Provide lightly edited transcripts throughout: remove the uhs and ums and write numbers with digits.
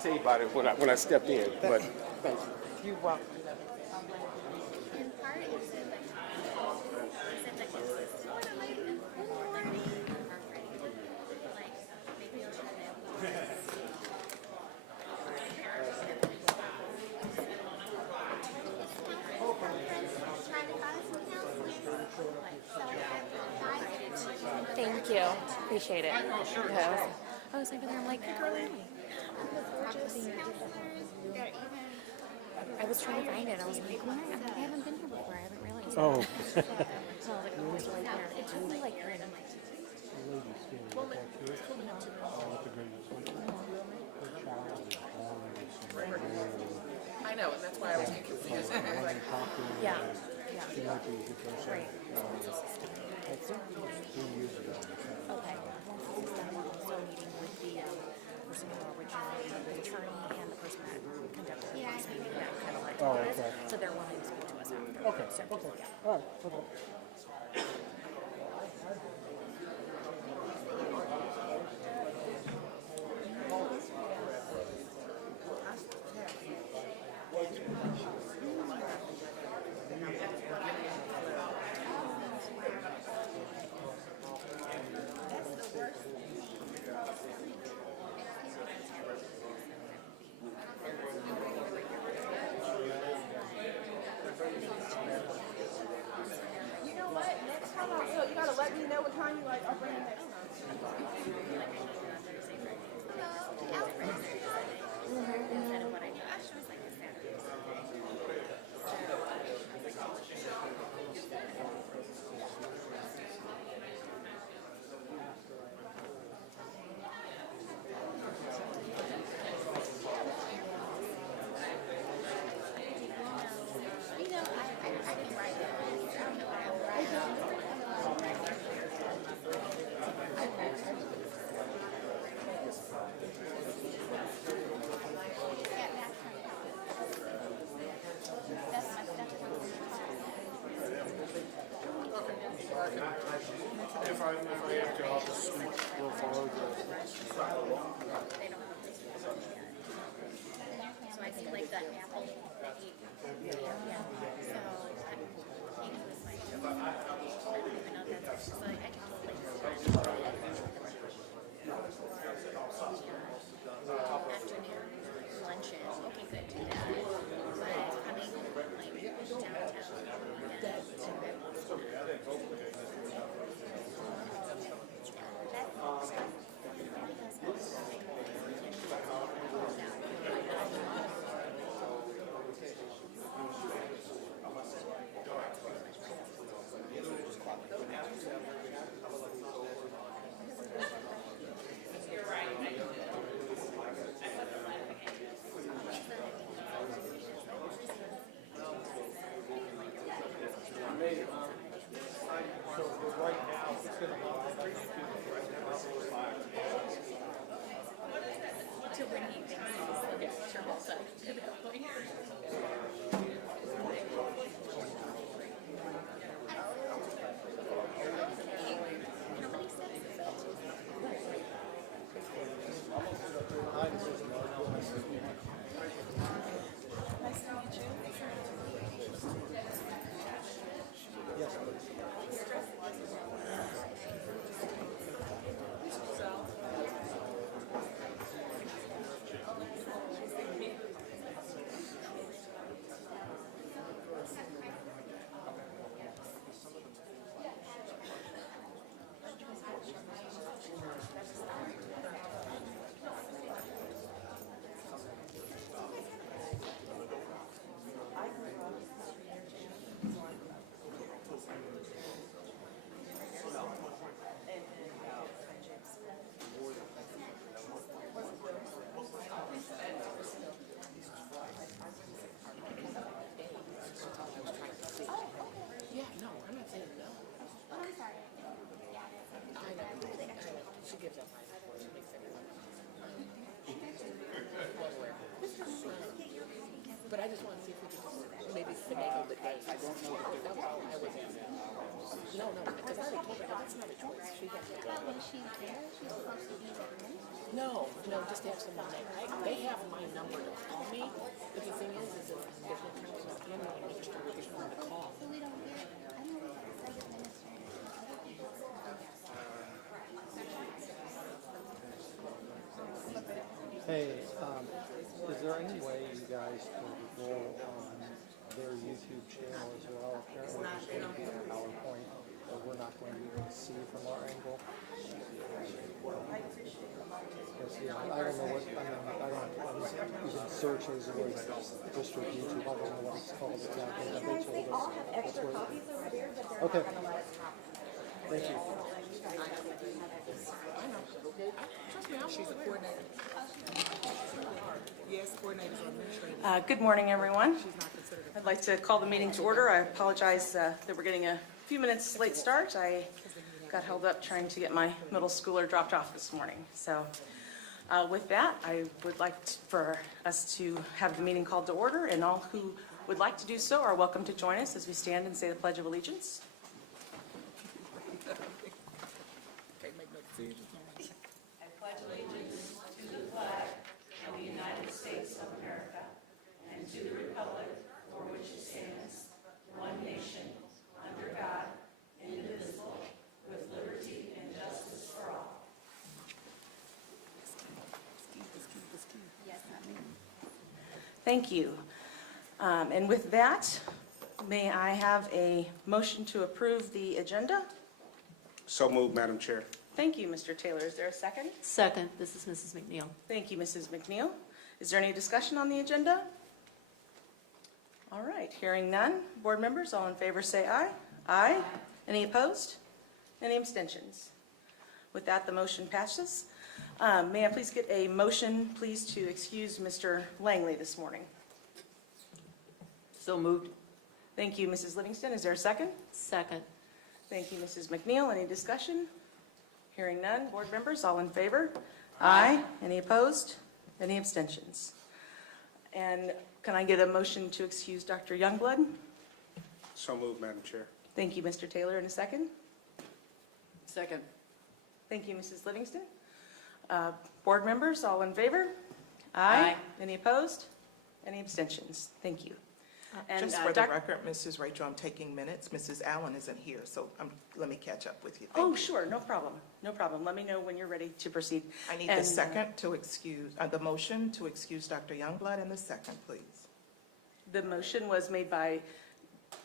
tell you about it when I stepped in. But thank you. You're welcome. In part, you said like consistent with like the morning or like maybe you'll try Thank you. Appreciate it. Yeah, I was over there, I'm like, girly. I was trying to find it. I was like, what? I haven't been here before. I haven't realized. Oh. So I was like, oh, it's right there. It took me like, I know, and that's why I was confused. yeah. Yeah. Right. Okay. Also meeting with the person who originally, the attorney and the person that conducted the first meeting that kind of led to this. So they're willing to speak to us after. Okay. So, Okay. yeah. All right. Okay. You know what? Next time I'll you gotta let me know what time you like. I'll bring it next time. instead of what I do. Actually, it was like a Saturday. You know, I can write it. I don't know what I'm writing. Yeah, that's my That's my stuff. If I have to, I'll just we'll follow They don't have this. So I see like the apple. Yeah. So I'm eating this like I don't even know that's so like I can afternoon lunches. Okay, good, do that. But coming like to when he thinks he's the turtle side to that point. How many sets is that? Nice to meet you. Yeah, no, I'm not saying no. Oh, I'm sorry. I know. She gives up my support. She makes everyone. But I just want to see if we could just maybe finagle the day. I don't know. That's all I was asking. No, because I already told her that's not a choice. She has to go. But when she's there, she's supposed to be there. No, just to have someone they have my number to call me, but the thing is if the account's not in, I make sure to get them to call. So we don't get, I don't know if it's like administrative. Hey, is there any way you guys can roll on their YouTube channel as well? Apparently there's going to be a PowerPoint that we're not going to be able to see from our angle. I don't know what, you can search Hazelwood District YouTube, I don't know what it's called exactly, but they told us that's where. Okay. Thank you. She's a coordinator. Yes, coordinators are administrative. Good morning, everyone. I'd like to call the meeting to order. I apologize that we're getting a few minutes late start. I got held up trying to get my middle schooler dropped off this morning. So with that, I would like for us to have the meeting called to order, and all who would like to do so are welcome to join us as we stand and say the Pledge of Allegiance. Okay, make no decisions. I pledge allegiance to the flag of the United States of America and to the republic for which it stands, one nation, under God, indivisible, with liberty and justice for all. Yes, not me. Thank you. And with that, may I have a motion to approve the agenda? So moved, Madam Chair. Thank you, Mr. Taylor. Is there a second? Second, this is Mrs. McNeil. Thank you, Mrs. McNeil. Is there any discussion on the agenda? All right, hearing none. Board members, all in favor say aye. Aye. Any opposed? Any abstentions? With that, the motion passes. May I please get a motion, please, to excuse Mr. Langley this morning? So moved. Thank you, Mrs. Livingston. Is there a second? Second. Thank you, Mrs. McNeil. Any discussion? Hearing none. Board members, all in favor? Aye. Any opposed? Any abstentions? And can I get a motion to excuse Dr. Youngblood? So moved, Madam Chair. Thank you, Mr. Taylor. In a second. Second. Thank you, Mrs. Livingston. Board members, all in favor? Aye. Any opposed? Any abstentions? Thank you. And, Just for the Doc- record, Mrs. Rachel, I'm taking minutes. Mrs. Allen isn't here, so let me catch up with you. Oh, Thank you. sure, no problem. No problem. Let me know when you're ready to proceed. I need And, the second to excuse, the motion to excuse Dr. Youngblood, and the second, please. The motion was made by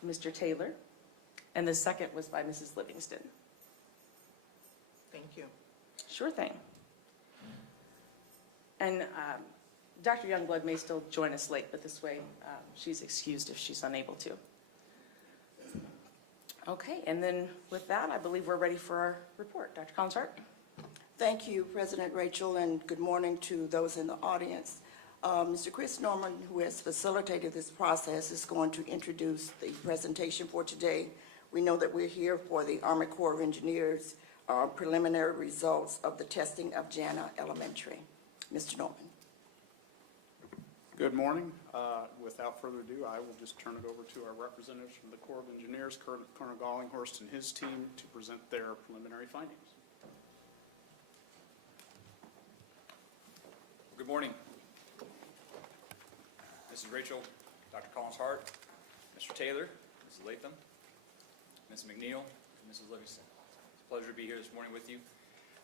Mr. Taylor, and the second was by Mrs. Livingston. Thank you. Sure thing. And Dr. Youngblood may still join us late, but this way she's excused if she's unable to. Okay, and then with that, I believe we're ready for our report. Dr. Collins-Hart? Thank you, President Rachel, and good morning to those in the audience. Mr. Chris Norman, who has facilitated this process, is going to introduce the presentation for today. We know that we're here for the Army Corps of Engineers preliminary results of the testing of Jana Elementary. Mr. Norman. Good morning. Without further ado, I will just turn it over to our representatives from the Corps of Engineers, Colonel Gollinghorst and his team, to present their preliminary findings. Good morning. Mrs. Rachel, Dr. Collins-Hart, Mr. Taylor, Mrs. Latham, Mrs. McNeil, and Mrs. Livingston. It's a pleasure to be here this morning with you.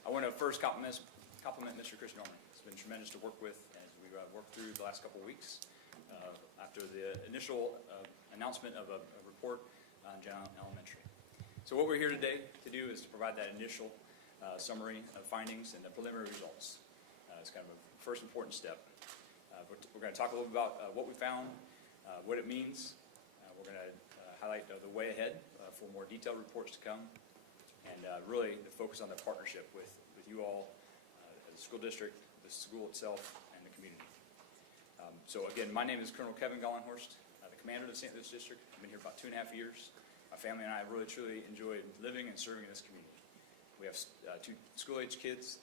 I want to first compliment Mr. Chris Norman. It's been tremendous to work with as we worked through the last couple of weeks after the initial announcement of a report on Jana Elementary. So what we're here today to do is to provide that initial summary of findings and the preliminary results. It's kind of a first important step. We're going to talk a little bit about what we found, what it means. We're going to highlight the way ahead for more detailed reports to come, and really to focus on the partnership with you all, the school district, the school itself, and the community. So again, my name is Colonel Kevin Gollinghorst, the commander of the St. Louis District. I've been here about 2.5 years. My family and I really truly enjoyed living and serving in this community. We have 2 school-age kids,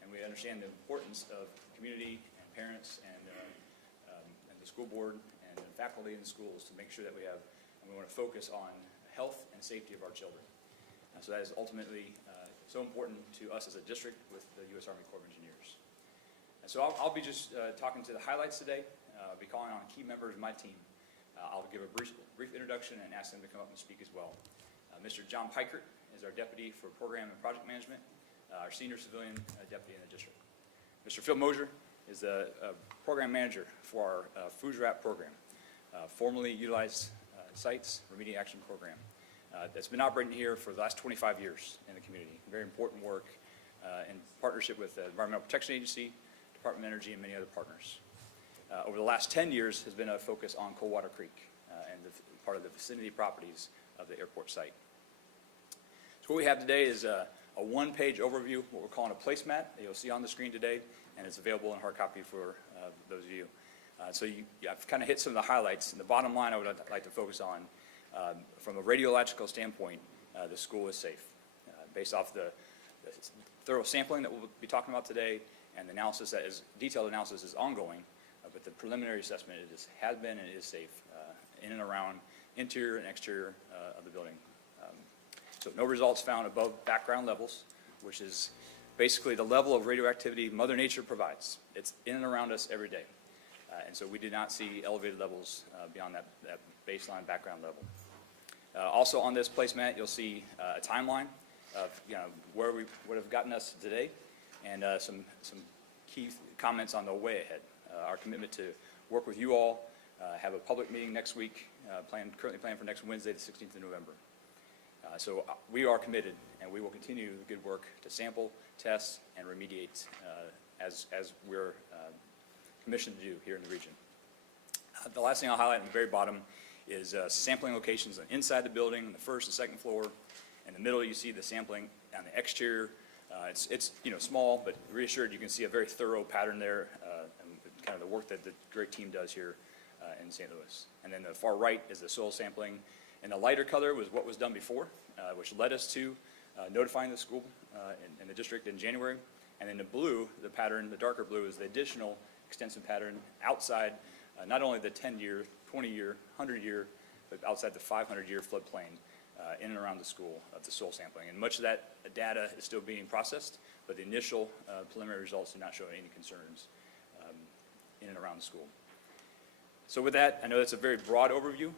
and we understand the importance of community and parents and the school board and the faculty in the schools to make sure that we want to focus on health and safety of our children. So that is ultimately so important to us as a district with the U.S. Army Corps of Engineers. And so I'll be just talking to the highlights today. I'll be calling on key members of my team. I'll give a brief introduction and ask them to come up and speak as well. Mr. John Pikert is our Deputy for Program and Project Management, our Senior Civilian Deputy in the district. Mr. Phil Mosier is the Program Manager for our Food Wrap program, formerly utilized sites remediation action program that's been operating here for the last 25 years in the community. Very important work in partnership with the Environmental Protection Agency, Department of Energy, and many other partners. Over the last 10 years has been a focus on Coldwater Creek and part of the vicinity properties of the airport site. So what we have today is a one-page overview, what we're calling a placemat that you'll see on the screen today, and it's available in hard copy for those of you. So I've kind of hit some of the highlights. And the bottom line I would like to focus on, from a radiological standpoint, the school is safe. Based off the thorough sampling that we'll be talking about today, and the analysis that is, detailed analysis is ongoing, but the preliminary assessment has been and is safe in and around interior and exterior of the building. So no results found above background levels, which is basically the level of radioactivity Mother Nature provides. It's in and around us every day. And so we did not see elevated levels beyond that baseline background level. Also on this placemat, you'll see a timeline of where we would have gotten us today, and some key comments on the way ahead. Our commitment to work with you all, have a public meeting next week, currently planned for next Wednesday, the 16th of November. So we are committed, and we will continue the good work to sample, test, and remediate as we're commissioned to do here in the region. The last thing I'll highlight in the very bottom is sampling locations inside the building, on the first and second floor. In the middle, you see the sampling on the exterior. It's small, but reassured you can see a very thorough pattern there, and kind of the work that the great team does here in St. Louis. And then the far right is the soil sampling. And the lighter color was what was done before, which led us to notifying the school in the district in January. And then the blue, the pattern, the darker blue, is the additional extensive pattern outside not only the 10-year, 20-year, 100-year, but outside the 500-year floodplain in and around the school of the soil sampling. And much of that data is still being processed, but the initial preliminary results do not show any concerns in and around the school. So with that, I know that's a very broad overview.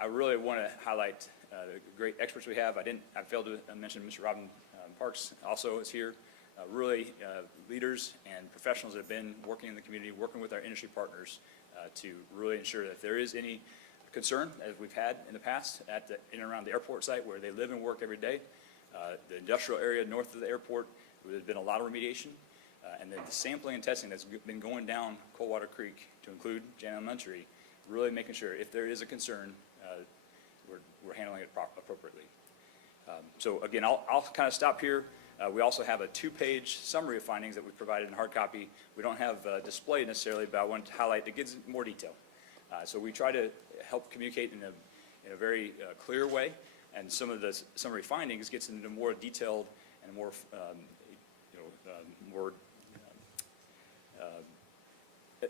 I really want to highlight the great experts we have. I failed to mention Mr. Robin Parks also is here. Really leaders and professionals that have been working in the community, working with our industry partners to really ensure that if there is any concern, as we've had in the past in and around the airport site where they live and work every day, the industrial area north of the airport, where there's been a lot of remediation, and then the sampling and testing that's been going down Coldwater Creek to include Jana Elementary, really making sure if there is a concern, we're handling it appropriately. So again, I'll kind of stop here. We also have a 2-page summary of findings that we provided in hard copy. We don't have displayed necessarily, but I wanted to highlight that gives more detail. So we try to help communicate in a very clear way, and some of the summary findings gets into more detailed and more,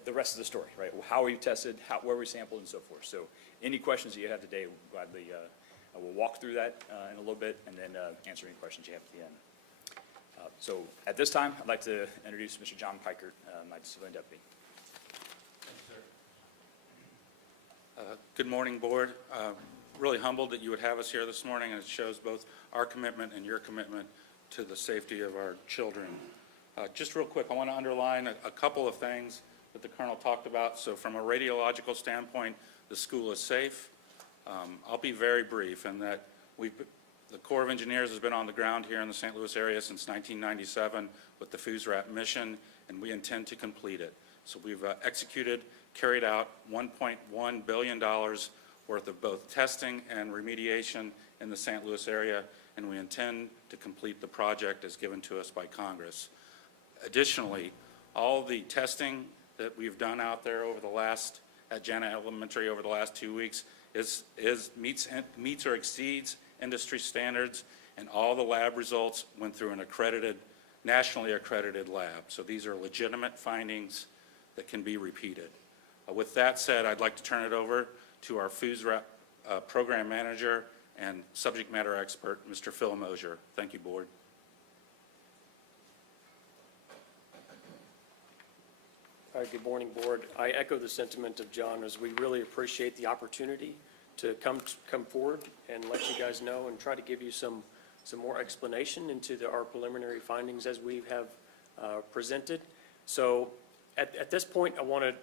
the rest of the story, right? How we tested, where we sampled, and so forth. So any questions that you have today, we'll gladly we'll walk through that in a little bit, and then answer any questions you have at the end. So at this time, I'd like to introduce Mr. John Pikert, my civilian deputy. Good morning, Board. Really humbled that you would have us here this morning, and it shows both our commitment and your commitment to the safety of our children. Just real quick, I want to underline a couple of things that the Colonel talked about. So from a radiological standpoint, the school is safe. I'll be very brief in that the Corps of Engineers has been on the ground here in the St. Louis area since 1997 with the FUSRAP mission, and we intend to complete it. So we've carried out $1.1 billion worth of both testing and remediation in the St. Louis area, and we intend to complete the project as given to us by Congress. Additionally, all the testing that we've done out there at Jana Elementary over the last 2 weeks meets or exceeds industry standards, and all the lab results went through an nationally accredited lab. So these are legitimate findings that can be repeated. With that said, I'd like to turn it over to our FUSRAP program manager and subject matter expert, Mr. Phil Mosier. Thank you, Board. Good morning, Board. I echo the sentiment of John, as we really appreciate the opportunity to come forward and let you guys know and try to give you some more explanation into our preliminary findings as we have presented. So at this point, I want to,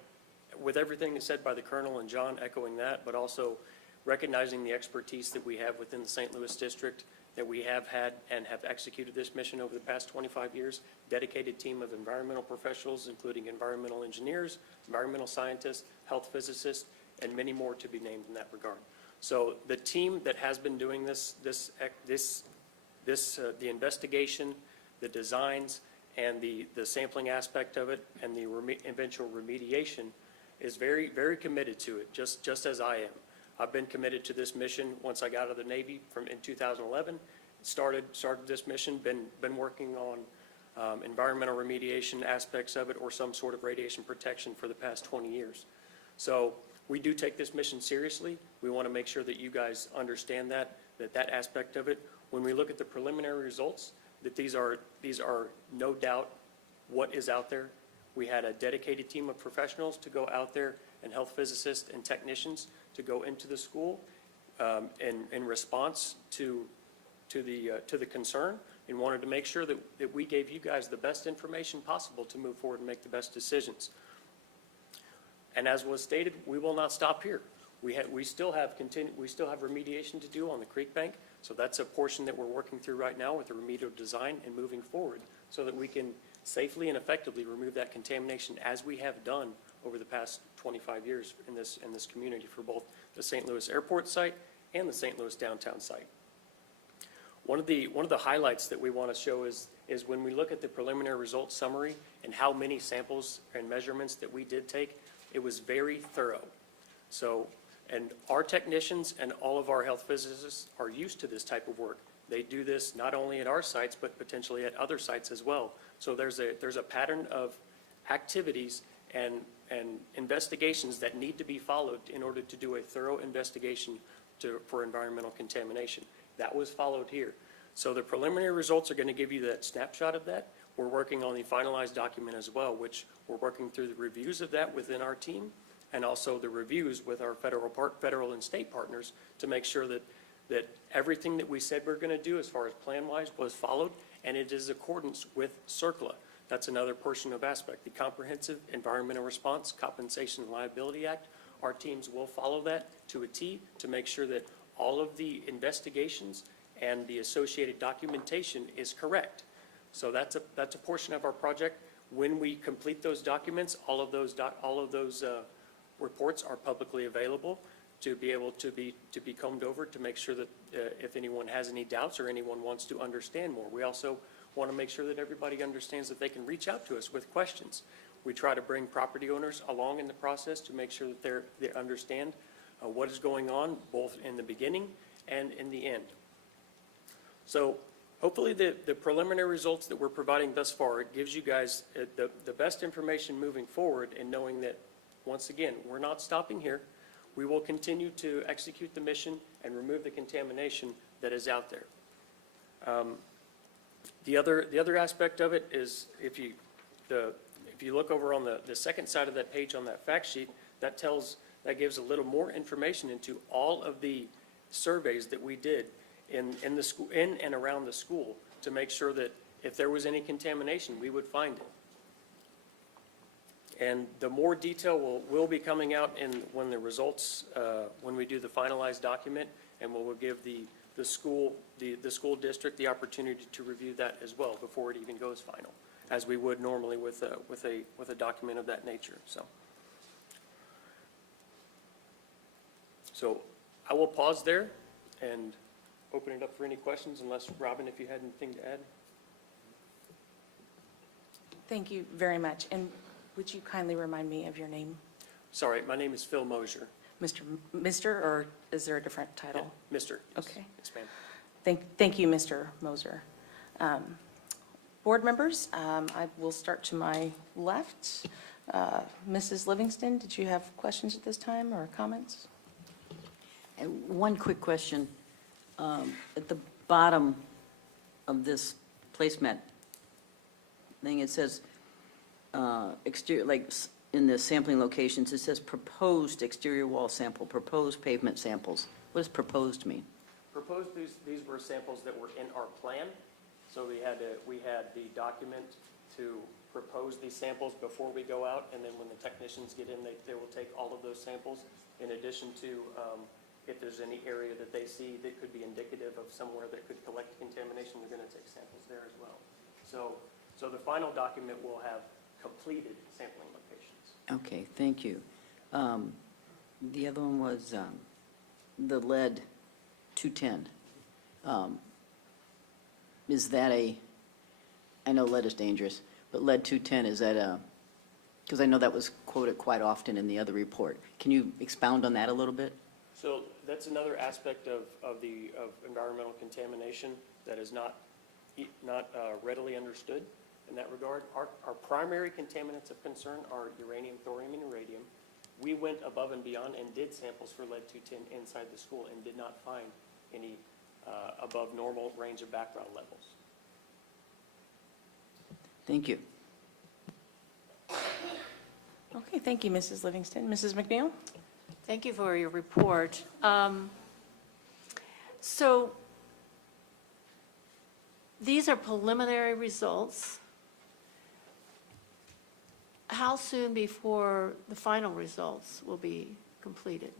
with everything said by the Colonel and John echoing that, but also recognizing the expertise that we have within the St. Louis District, that we have had and have executed this mission over the past 25 years, dedicated team of environmental professionals, including environmental engineers, environmental scientists, health physicists, and many more to be named in that regard. So the team that has been doing the investigation, the designs, and the sampling aspect of it, and the eventual remediation is very, very committed to it, just as I am. I've been committed to this mission once I got out of the Navy in 2011. Started this mission, been working on environmental remediation aspects of it or some sort of radiation protection for the past 20 years. So we do take this mission seriously. We want to make sure that you guys understand that aspect of it. When we look at the preliminary results, that these are no doubt what is out there. We had a dedicated team of professionals to go out there, and health physicists and technicians to go into the school in response to the concern, and wanted to make sure that we gave you guys the best information possible to move forward and make the best decisions. And as was stated, we will not stop here. We still have remediation to do on the creek bank, so that's a portion that we're working through right now with the remedial design and moving forward so that we can safely and effectively remove that contamination as we have done over the past 25 years in this community for both the St. Louis Airport site and the St. Louis downtown site. One of the highlights that we want to show is when we look at the preliminary results summary and how many samples and measurements that we did take, it was very thorough. So, and our technicians and all of our health physicists are used to this type of work. They do this not only at our sites, but potentially at other sites as well. So there's a pattern of activities and investigations that need to be followed in order to do a thorough investigation for environmental contamination. That was followed here. So the preliminary results are going to give you that snapshot of that. We're working on the finalized document as well, which we're working through the reviews of that within our team, and also the reviews with our federal and state partners to make sure that everything that we said we're going to do as far as plan-wise was followed, and it is in accordance with CERCLA. That's another portion of aspect, the Comprehensive Environmental Response Compensation and Liability Act. Our teams will follow that to a T to make sure that all of the investigations and the associated documentation is correct. So that's a portion of our project. When we complete those documents, all of those reports are publicly available to be able to be combed over to make sure that if anyone has any doubts or anyone wants to understand more. We also want to make sure that everybody understands that they can reach out to us with questions. We try to bring property owners along in the process to make sure that they understand what is going on both in the beginning and in the end. So hopefully the preliminary results that we're providing thus far, it gives you guys the best information moving forward, and knowing that, once again, we're not stopping here. We will continue to execute the mission and remove the contamination that is out there. The other aspect of it is if you look over on the second side of that page on that fact sheet, that gives a little more information into all of the surveys that we did in and around the school to make sure that if there was any contamination, we would find it. And the more detail will be coming out when the results, when we do the finalized document, and we'll give the school district the opportunity to review that as well before it even goes final, as we would normally with a document of that nature. So I will pause there and open it up for any questions, unless, Robin, if you had anything to add. Thank you very much. And would you kindly remind me of your name? Sorry, my name is Phil Mosier. Mr., or is there a different title? Yeah, Mr. Okay. Yes, ma'am. Thank you, Mr. Moser. Board members, I will start to my left. Mrs. Livingston, did you have questions at this time or comments? And one quick question. At the bottom of this placemat thing, it says exterior, like in the sampling locations, it says proposed exterior wall sample, proposed pavement samples. What does proposed mean? Proposed, these were samples that were in our plan, so we had the document to propose these samples before we go out, and then when the technicians get in, they will take all of those samples, in addition to, if there's any area that they see that could be indicative of somewhere that could collect contamination, they're gonna take samples there as well. So the final document will have completed sampling locations. Okay, thank you. The other one was the lead 210. Is that I know lead is dangerous, but lead 210, is that because I know that was quoted quite often in the other report. Can you expound on that a little bit? So that's another aspect of environmental contamination that is not readily understood in that regard. Our primary contaminants of concern are uranium, thorium, and radium. We went above and beyond and did samples for lead-210 inside the school and did not find any above normal range of background levels. Thank you. Okay, thank you, Mrs. Livingston. Mrs. McNeil? Thank you for your report. So these are preliminary results. How soon before the final results will be completed?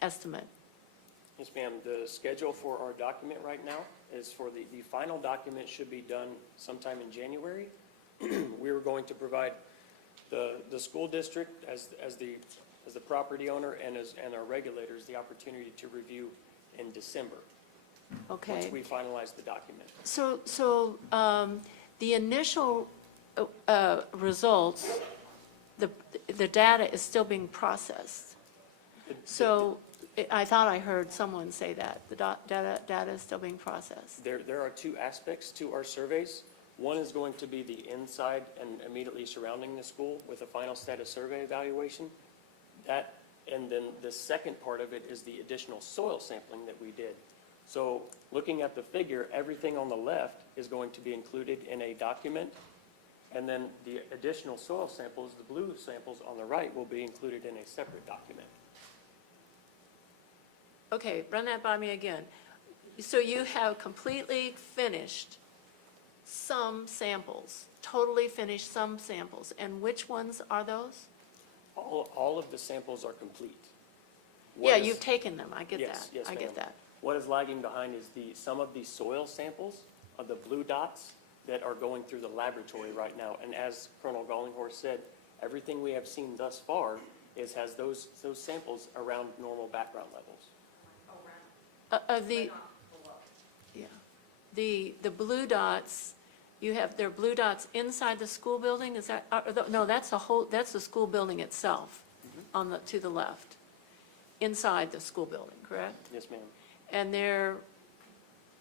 Estimate. Yes, ma'am. The schedule for our document right now is for the final document should be done sometime in January. We were going to provide the school district as the property owner and our regulators the opportunity to review in December. Okay. Once we finalize the document. So the initial results, the data is still being processed. So I thought I heard someone say that, the data is still being processed. There are two aspects to our surveys. One is going to be the inside and immediately surrounding the school with a final status survey evaluation. And then the second part of it is the additional soil sampling that we did. So looking at the figure, everything on the left is going to be included in a document. And then the additional soil samples, the blue samples on the right, will be included in a separate document. Okay, run that by me again. So you have completely finished some samples, totally finished some samples, and which ones are those? All of the samples are complete. Yeah, you've taken them, I get that. Yes, yes, I get ma'am. that. What is lagging behind is some of the soil samples of the blue dots that are going through the laboratory right now. And as Colonel Gollinghorst said, everything we have seen thus far has those samples around normal background levels. The blue dots, there are blue dots inside the school building, is that, no, that's the school building itself, to the left, inside the school building, correct? Yes, ma'am. And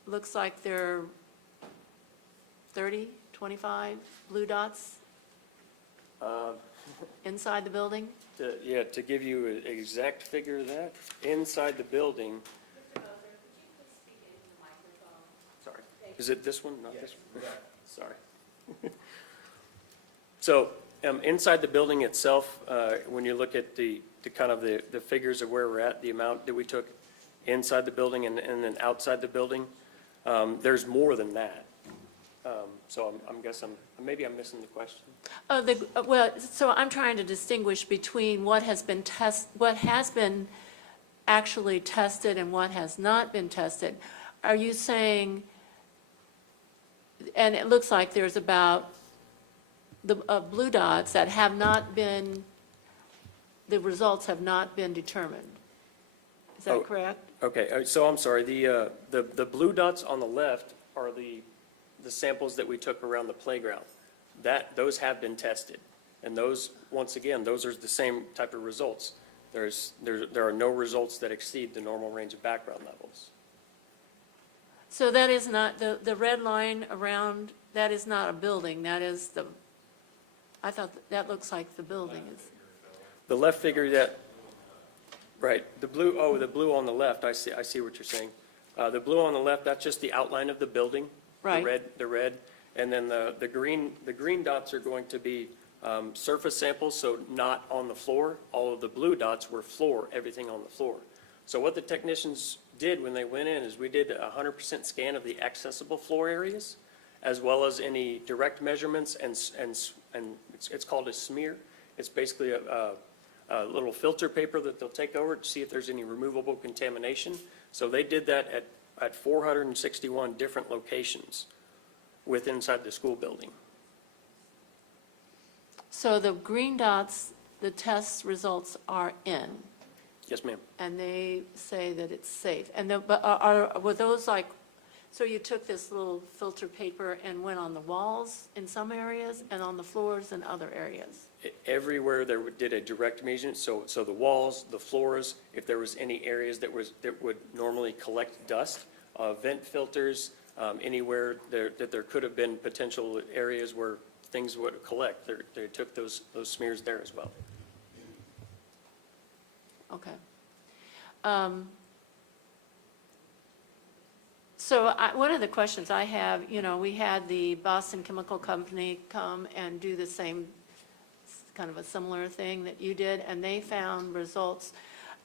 looks like there are 30, 25 blue dots inside the building? To give you an exact figure of that, inside the building. Sorry, is it this one, not this one? Sorry. So, inside the building itself, when you look at the kind of the figures of where we're at, the amount that we took inside the building and then outside the building, there's more than that. So maybe I'm missing the question. Well, so I'm trying to distinguish between what has been actually tested and what has not been tested. Are you saying, and it looks like there's about the blue dots that have not been, the results have not been determined. Is that correct? Okay, so I'm sorry, the blue dots on the left are the samples that we took around the playground. Those have been tested. And those, once again, those are the same type of results. There are no results that exceed the normal range of background levels. So that is not, the red line around, that is not a building, that is I thought that looks like the building is. The left figure right, the blue on the left, I see what you're saying. The blue on the left, that's just the outline of the building. Right. The red, and then the green dots are going to be Surface samples, so not on the floor. All of the blue dots were floor, everything on the floor. So what the technicians did when they went in is we did a 100% scan of the accessible floor areas, as well as any direct measurements, and it's called a smear. It's basically a little filter paper that they'll take over to see if there's any removable contamination. So they did that at 461 different locations inside the school building. So the green dots, the test results are in, Yes, ma'am. and they say that it's safe. And were those like, so you took this little filter paper and went on the walls in some areas and on the floors in other areas? Everywhere did a direct measurement, so the walls, the floors, if there was any areas that would normally collect dust, vent filters, anywhere that there could have been potential areas where things would collect, they took those smears there as well. Okay. So one of the questions I have, we had the Boston Chemical Company come and do the same, kind of a similar thing that you did, and they found results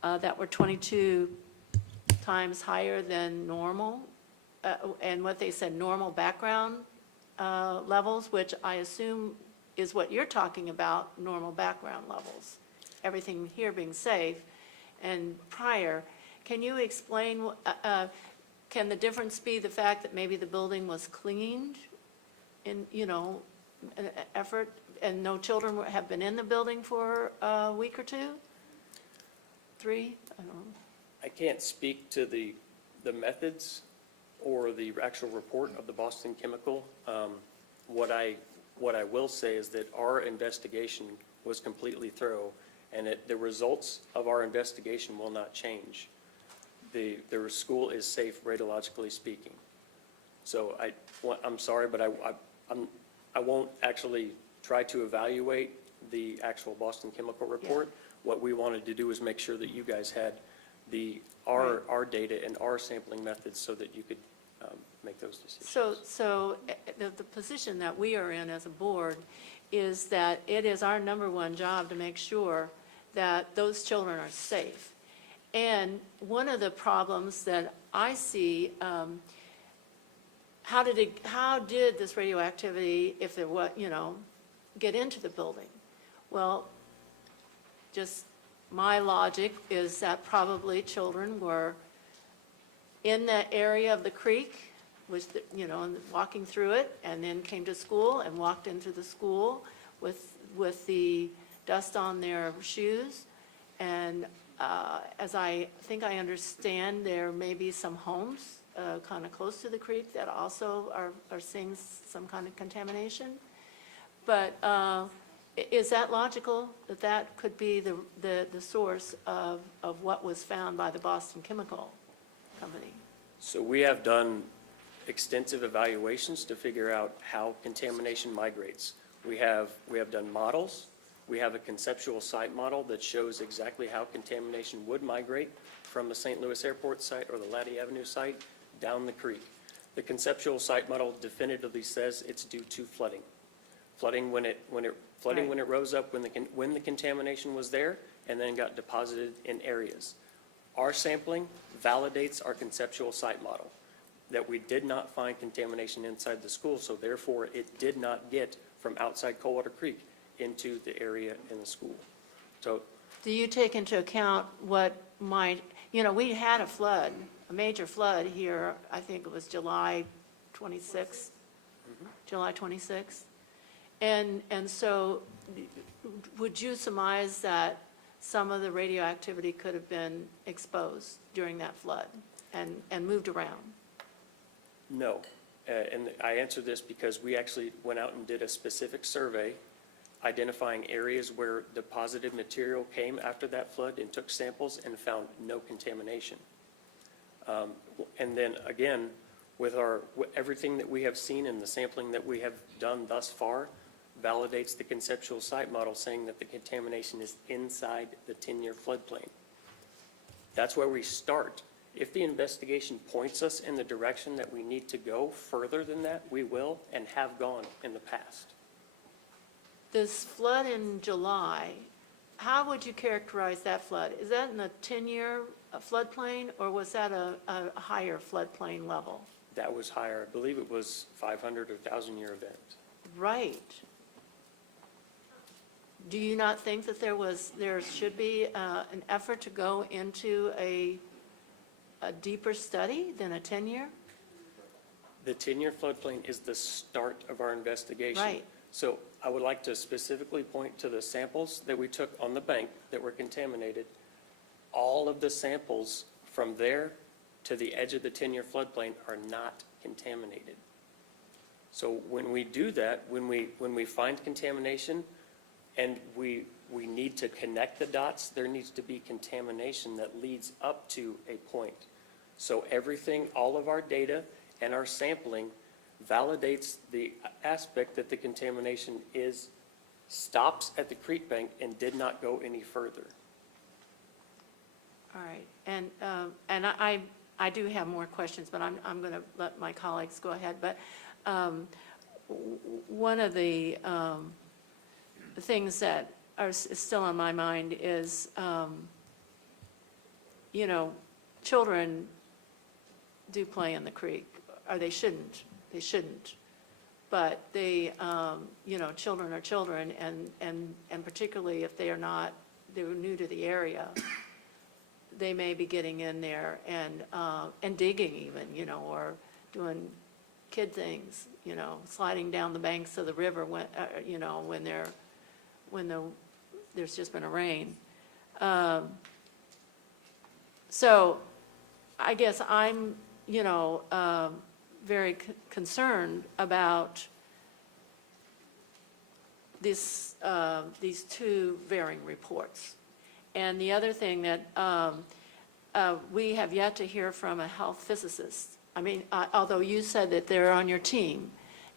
that were 22 times higher than normal, and what they said, normal background levels, which I assume is what you're talking about, normal background levels. Everything here being safe and prior. Can you explain, can the difference be the fact that maybe the building was cleaned in, an effort, and no children have been in the building for a week or two? 3? I don't know. I can't speak to the methods or the actual report of the Boston Chemical. What I will say is that our investigation was completely thorough, and the results of our investigation will not change. The school is safe radiologically speaking. So I'm sorry, but I won't actually try to evaluate the actual Boston Chemical report. Yeah. What we wanted to do is make sure that you guys had our data and our sampling methods so that you could make those decisions. So the position that we are in as a board is that it is our number one job to make sure that those children are safe. And one of the problems that I see, how did this radioactivity, if there was, get into the building? Well, just my logic is that probably children were in that area of the creek, and walking through it, and then came to school and walked into the school with the dust on their shoes. And as I think I understand, there may be some homes kind of close to the creek that also are seeing some kind of contamination. But is that logical, that could be the source of what was found by the Boston Chemical Company? So we have done extensive evaluations to figure out how contamination migrates. We have done models. We have a conceptual site model that shows exactly how contamination would migrate from the St. Louis Airport site or the Laddie Avenue site down the creek. The conceptual site model definitively says it's due to flooding. Flooding when it rose up when the contamination was there and then got deposited in areas. Our sampling validates our conceptual site model, that we did not find contamination inside the school, so therefore it did not get from outside Coldwater Creek into the area in the school. So, Do you take into account what might, we had a flood, a major flood here, I think it was July 26th, July 26th. And so would you surmise that some of the radioactivity could have been exposed during that flood and moved around? no. And I answer this because we actually went out and did a specific survey identifying areas where deposited material came after that flood and took samples and found no contamination. And then again, with everything that we have seen and the sampling that we have done thus far validates the conceptual site model saying that the contamination is inside the 10-year floodplain. That's where we start. If the investigation points us in the direction that we need to go further than that, we will and have gone in the past. this flood in July, how would you characterize that flood? Is that in a 10-year floodplain, or was that a higher floodplain level? That was higher. I believe it was 500 or 1,000-year event. Right. Do you not think that there should be an effort to go into a deeper study than a 10-year? The 10-year floodplain is the start of our investigation. Right. So I would like to specifically point to the samples that we took on the bank that were contaminated. All of the samples from there to the edge of the 10-year floodplain are not contaminated. So when we do that, when we find contamination and we need to connect the dots, there needs to be contamination that leads up to a point. So everything, all of our data and our sampling validates the aspect that the contamination stops at the creek bank and did not go any further. All right, and I do have more questions, but I'm going to let my colleagues go ahead. But one of the things that is still on my mind is, children do play in the creek, or they shouldn't. They shouldn't. But they, children are children, and particularly if they're new to the area, they may be getting in there and digging even, or doing kid things, sliding down the banks of the river when there's just been a rain. So I guess I'm, very concerned about these two varying reports. And the other thing that we have yet to hear from a health physicist. I mean, although you said that they're on your team,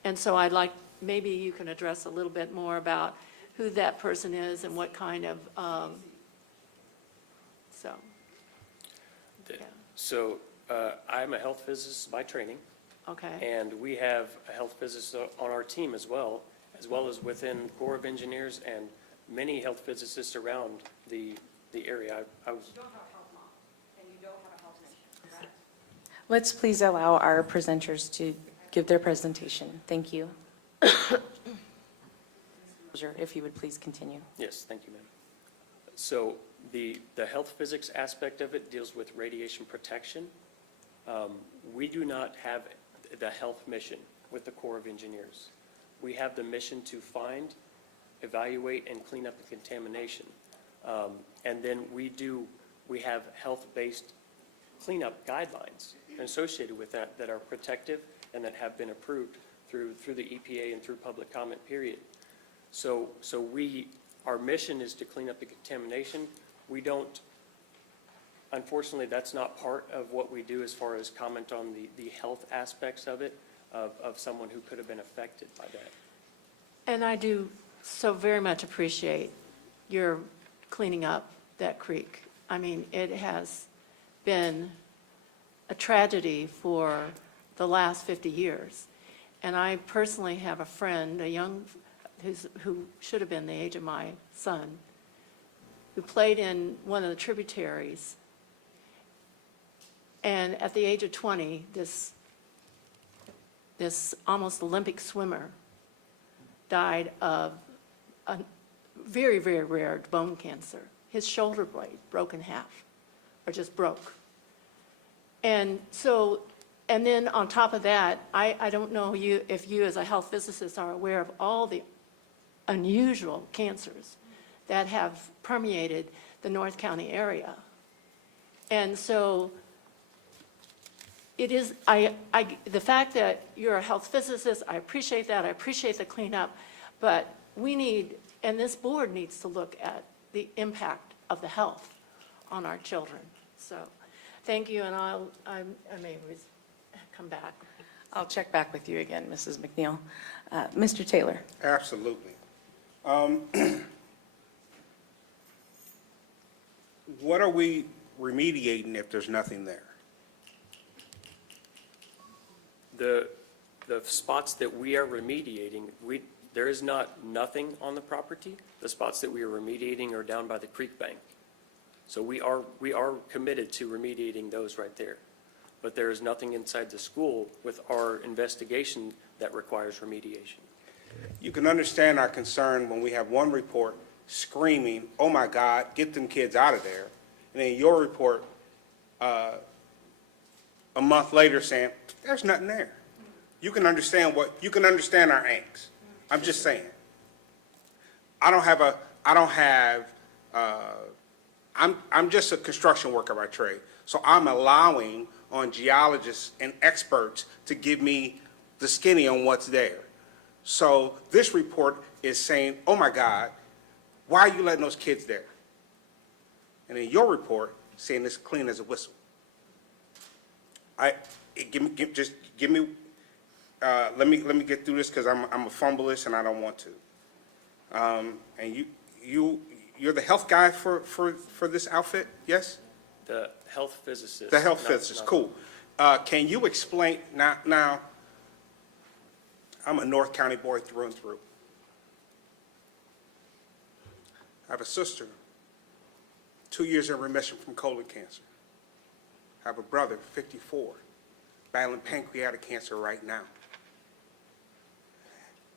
and so I'd like, maybe you can address a little bit more about who that person is and what kind of, so. Yeah. So I'm a health physicist by training. Okay. And we have a health physicist on our team as well as within Corps of Engineers and many health physicists around the area. I was. You don't have a health mom, and you don't have a health mission, correct? Let's please allow our presenters to give their presentation. Thank you. If you would please continue. Yes, thank you, ma'am. So the health physics aspect of it deals with radiation protection. We do not have the health mission with the Corps of Engineers. We have the mission to find, evaluate, and clean up the contamination. And then we have health-based cleanup guidelines associated with that are protective and that have been approved through the EPA and through public comment period. So our mission is to clean up the contamination. We don't, unfortunately, that's not part of what we do as far as comment on the health aspects of it, of someone who could have been affected by that. And I do so very much appreciate your cleaning up that creek. I mean, it has been a tragedy for the last 50 years. And I personally have a friend, who should have been the age of my son, who played in one of the tributaries. And at the age of 20, this almost Olympic swimmer died of a very, very rare bone cancer. His shoulder blade broke in half, or just broke. And so, and then on top of that, I don't know if you as a health physicist are aware of all the unusual cancers that have permeated the North County area. And so it is, the fact that you're a health physicist, I appreciate that. I appreciate the cleanup, but we need, and this board needs to look at the impact of the health on our children. So thank you, and I may come back. I'll check back with you again, Mrs. McNeil. Mr. Taylor. Absolutely. What are we remediating if there's nothing there? The spots that we are remediating, There is nothing on the property. The spots that we are remediating are down by the creek bank. So we are committed to remediating those right there. But there is nothing inside the school with our investigation that requires remediation. You can understand our concern when we have one report screaming, oh my God, get them kids out of there. And then your report, a month later saying, there's nothing there. You can understand our angst. I'm just saying. I'm just a construction worker by trade. So I'm allowing on geologists and experts to give me the skinny on what's there. So this report is saying, oh my God, why are you letting those kids there? And in your report, saying it's clean as a whistle. Let me get through this because I'm a fumbleist and I don't want to. And you're the health guy for this outfit, yes? The health physicist. The health physicist, cool. Can you explain, now, I'm a North County boy through and through. I have a sister, 2 years in remission from colon cancer. I have a brother, 54, battling pancreatic cancer right now.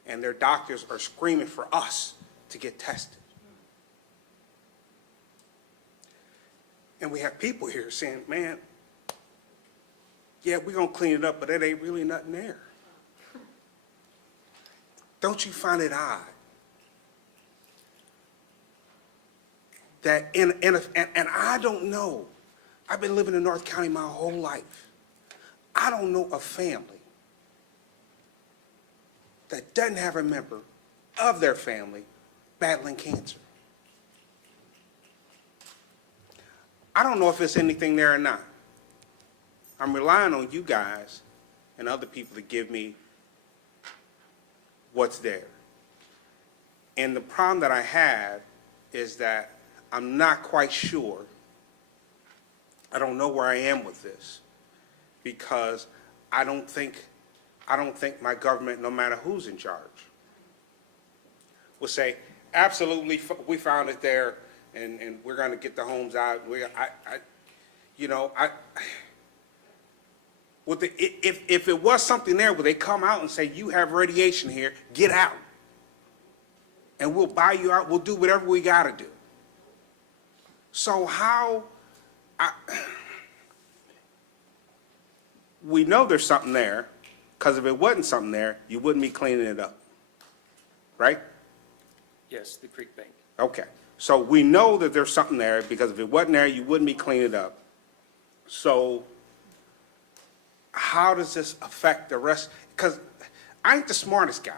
And their doctors are screaming for us to get tested. And we have people here saying, man, yeah, we're going to clean it up, but it ain't really nothing there. Don't you find it odd that and I don't know, I've been living in North County my whole life. I don't know a family that doesn't have a member of their family battling cancer. I don't know if it's anything there or not. I'm relying on you guys and other people to give me what's there. And the problem that I have is that I'm not quite sure. I don't know where I am with this because I don't think my government, no matter who's in charge, will say, absolutely, we found it there and we're going to get the homes out. If it was something there, would they come out and say, you have radiation here, get out. And we'll buy you out, we'll do whatever we got to do. So we know there's something there, because if it wasn't something there, you wouldn't be cleaning it up, right? Yes, the creek bank. Okay, so we know that there's something there, because if it wasn't there, you wouldn't be cleaning it up. So how does this affect the rest? Because I ain't the smartest guy,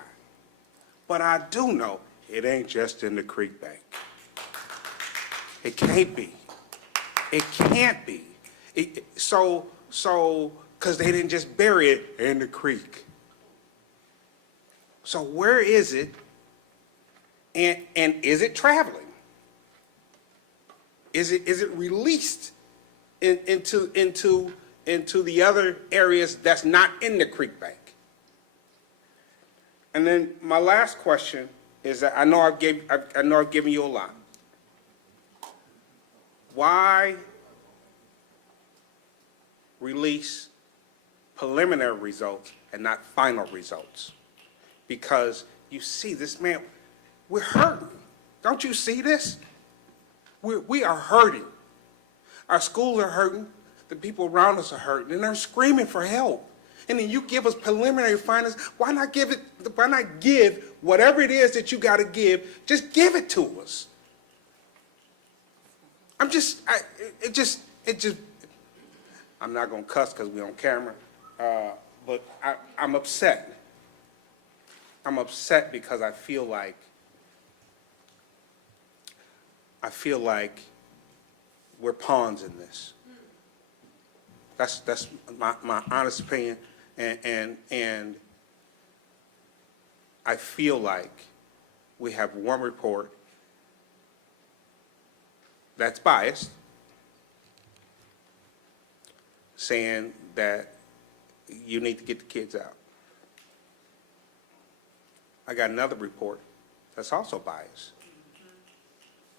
but I do know it ain't just in the creek bank. It can't be. It can't be. So, because they didn't just bury it in the creek. So where is it? And is it traveling? Is it released into the other areas that's not in the creek bank? And then my last question is that I know I've given you a lot. Why release preliminary results and not final results? Because you see this, man, we're hurting. Don't you see this? We are hurting. Our schools are hurting. The people around us are hurting, and they're screaming for help. And then you give us preliminary findings. Why not give whatever it is that you got to give? Just give it to us. I'm not going to cuss because we're on camera, but I'm upset. I'm upset because I feel like we're pawns in this. That's my honest opinion, and I feel like we have one report that's biased, saying that you need to get the kids out. I got another report that's also biased.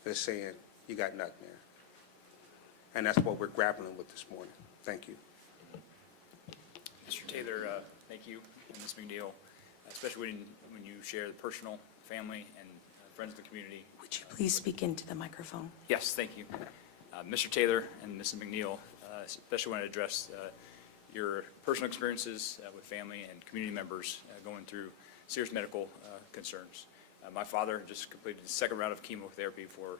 That's saying you got nothing there. And that's what we're grappling with this morning. Thank you. Mr. Taylor, thank you, and Ms. McNeil, especially when you share the personal, family, and friends of the community. Would you please speak into the microphone? Yes, thank you. Mr. Taylor and Mrs. McNeil, especially want to address your personal experiences with family and community members going through serious medical concerns. My father just completed his second round of chemotherapy for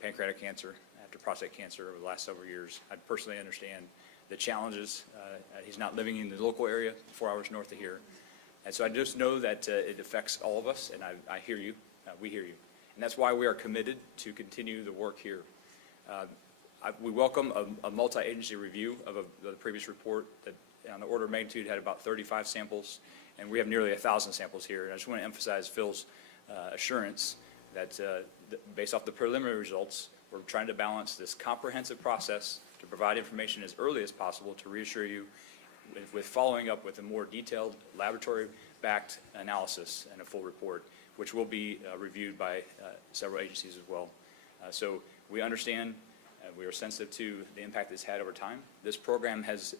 pancreatic cancer after prostate cancer over the last several years. I personally understand the challenges. He's not living in the local area, 4 hours north of here. And so I just know that it affects all of us, and I hear you. We hear you. And that's why we are committed to continue the work here. We welcome a multi-agency review of the previous report that on the order of magnitude had about 35 samples, and we have nearly 1,000 samples here. And I just want to emphasize Phil's assurance that based off the preliminary results, we're trying to balance this comprehensive process to provide information as early as possible to reassure you with following up with a more detailed laboratory-backed analysis and a full report, which will be reviewed by several agencies as well. So we understand, we are sensitive to the impact it's had over time. This program has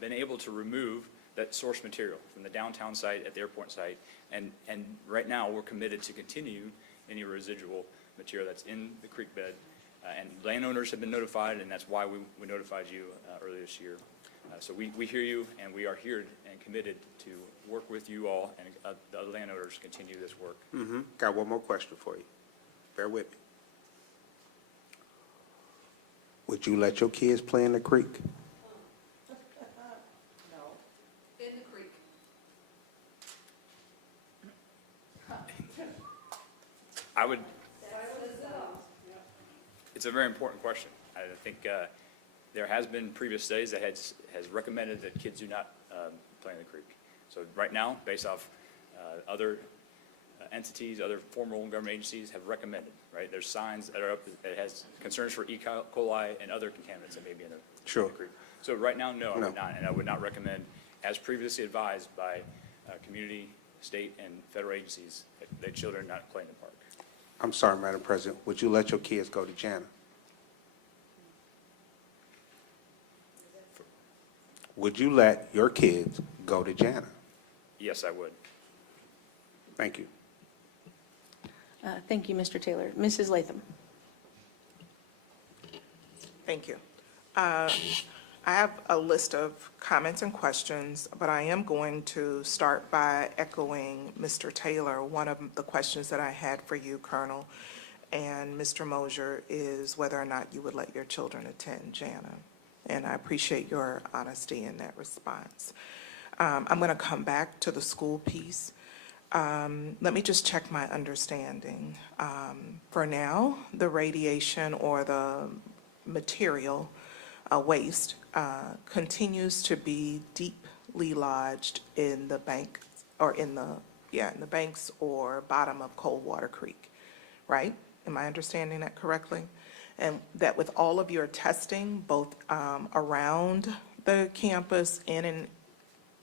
been able to remove that source material from the downtown site at the airport site, and right now we're committed to continue any residual material that's in the creek bed. And landowners have been notified, and that's why we notified you earlier this year. So we hear you, and we are here and committed to work with you all and the other landowners to continue this work. Got one more question for you. Bear with me. Would you let your kids play in the creek? No. In the creek. I would. It's a very important question. I think there has been previous studies that has recommended that kids do not play in the creek. So right now, based off other entities, other formal government agencies have recommended, right? There's signs that are up that has concerns for E. coli and other contaminants that may be in the creek. So right now, no, I would not, and I would not recommend, as previously advised by community, state, and federal agencies, that children not play in the park. I'm sorry, Madam President. Would you let your kids go to Jana? Would you let your kids go to Jana? Yes, I would. Thank you. Thank you, Mr. Taylor. Mrs. Latham. Thank you. I have a list of comments and questions, but I am going to start by echoing Mr. Taylor. One of the questions that I had for you, Colonel, and Mr. Mosier, is whether or not you would let your children attend Jana. And I appreciate your honesty in that response. I'm going to come back to the school piece. Let me just check my understanding. For now, the radiation or the material waste continues to be deeply lodged in the bank or in the banks or bottom of Coldwater Creek, right? Am I understanding that correctly? And that with all of your testing, both around the campus and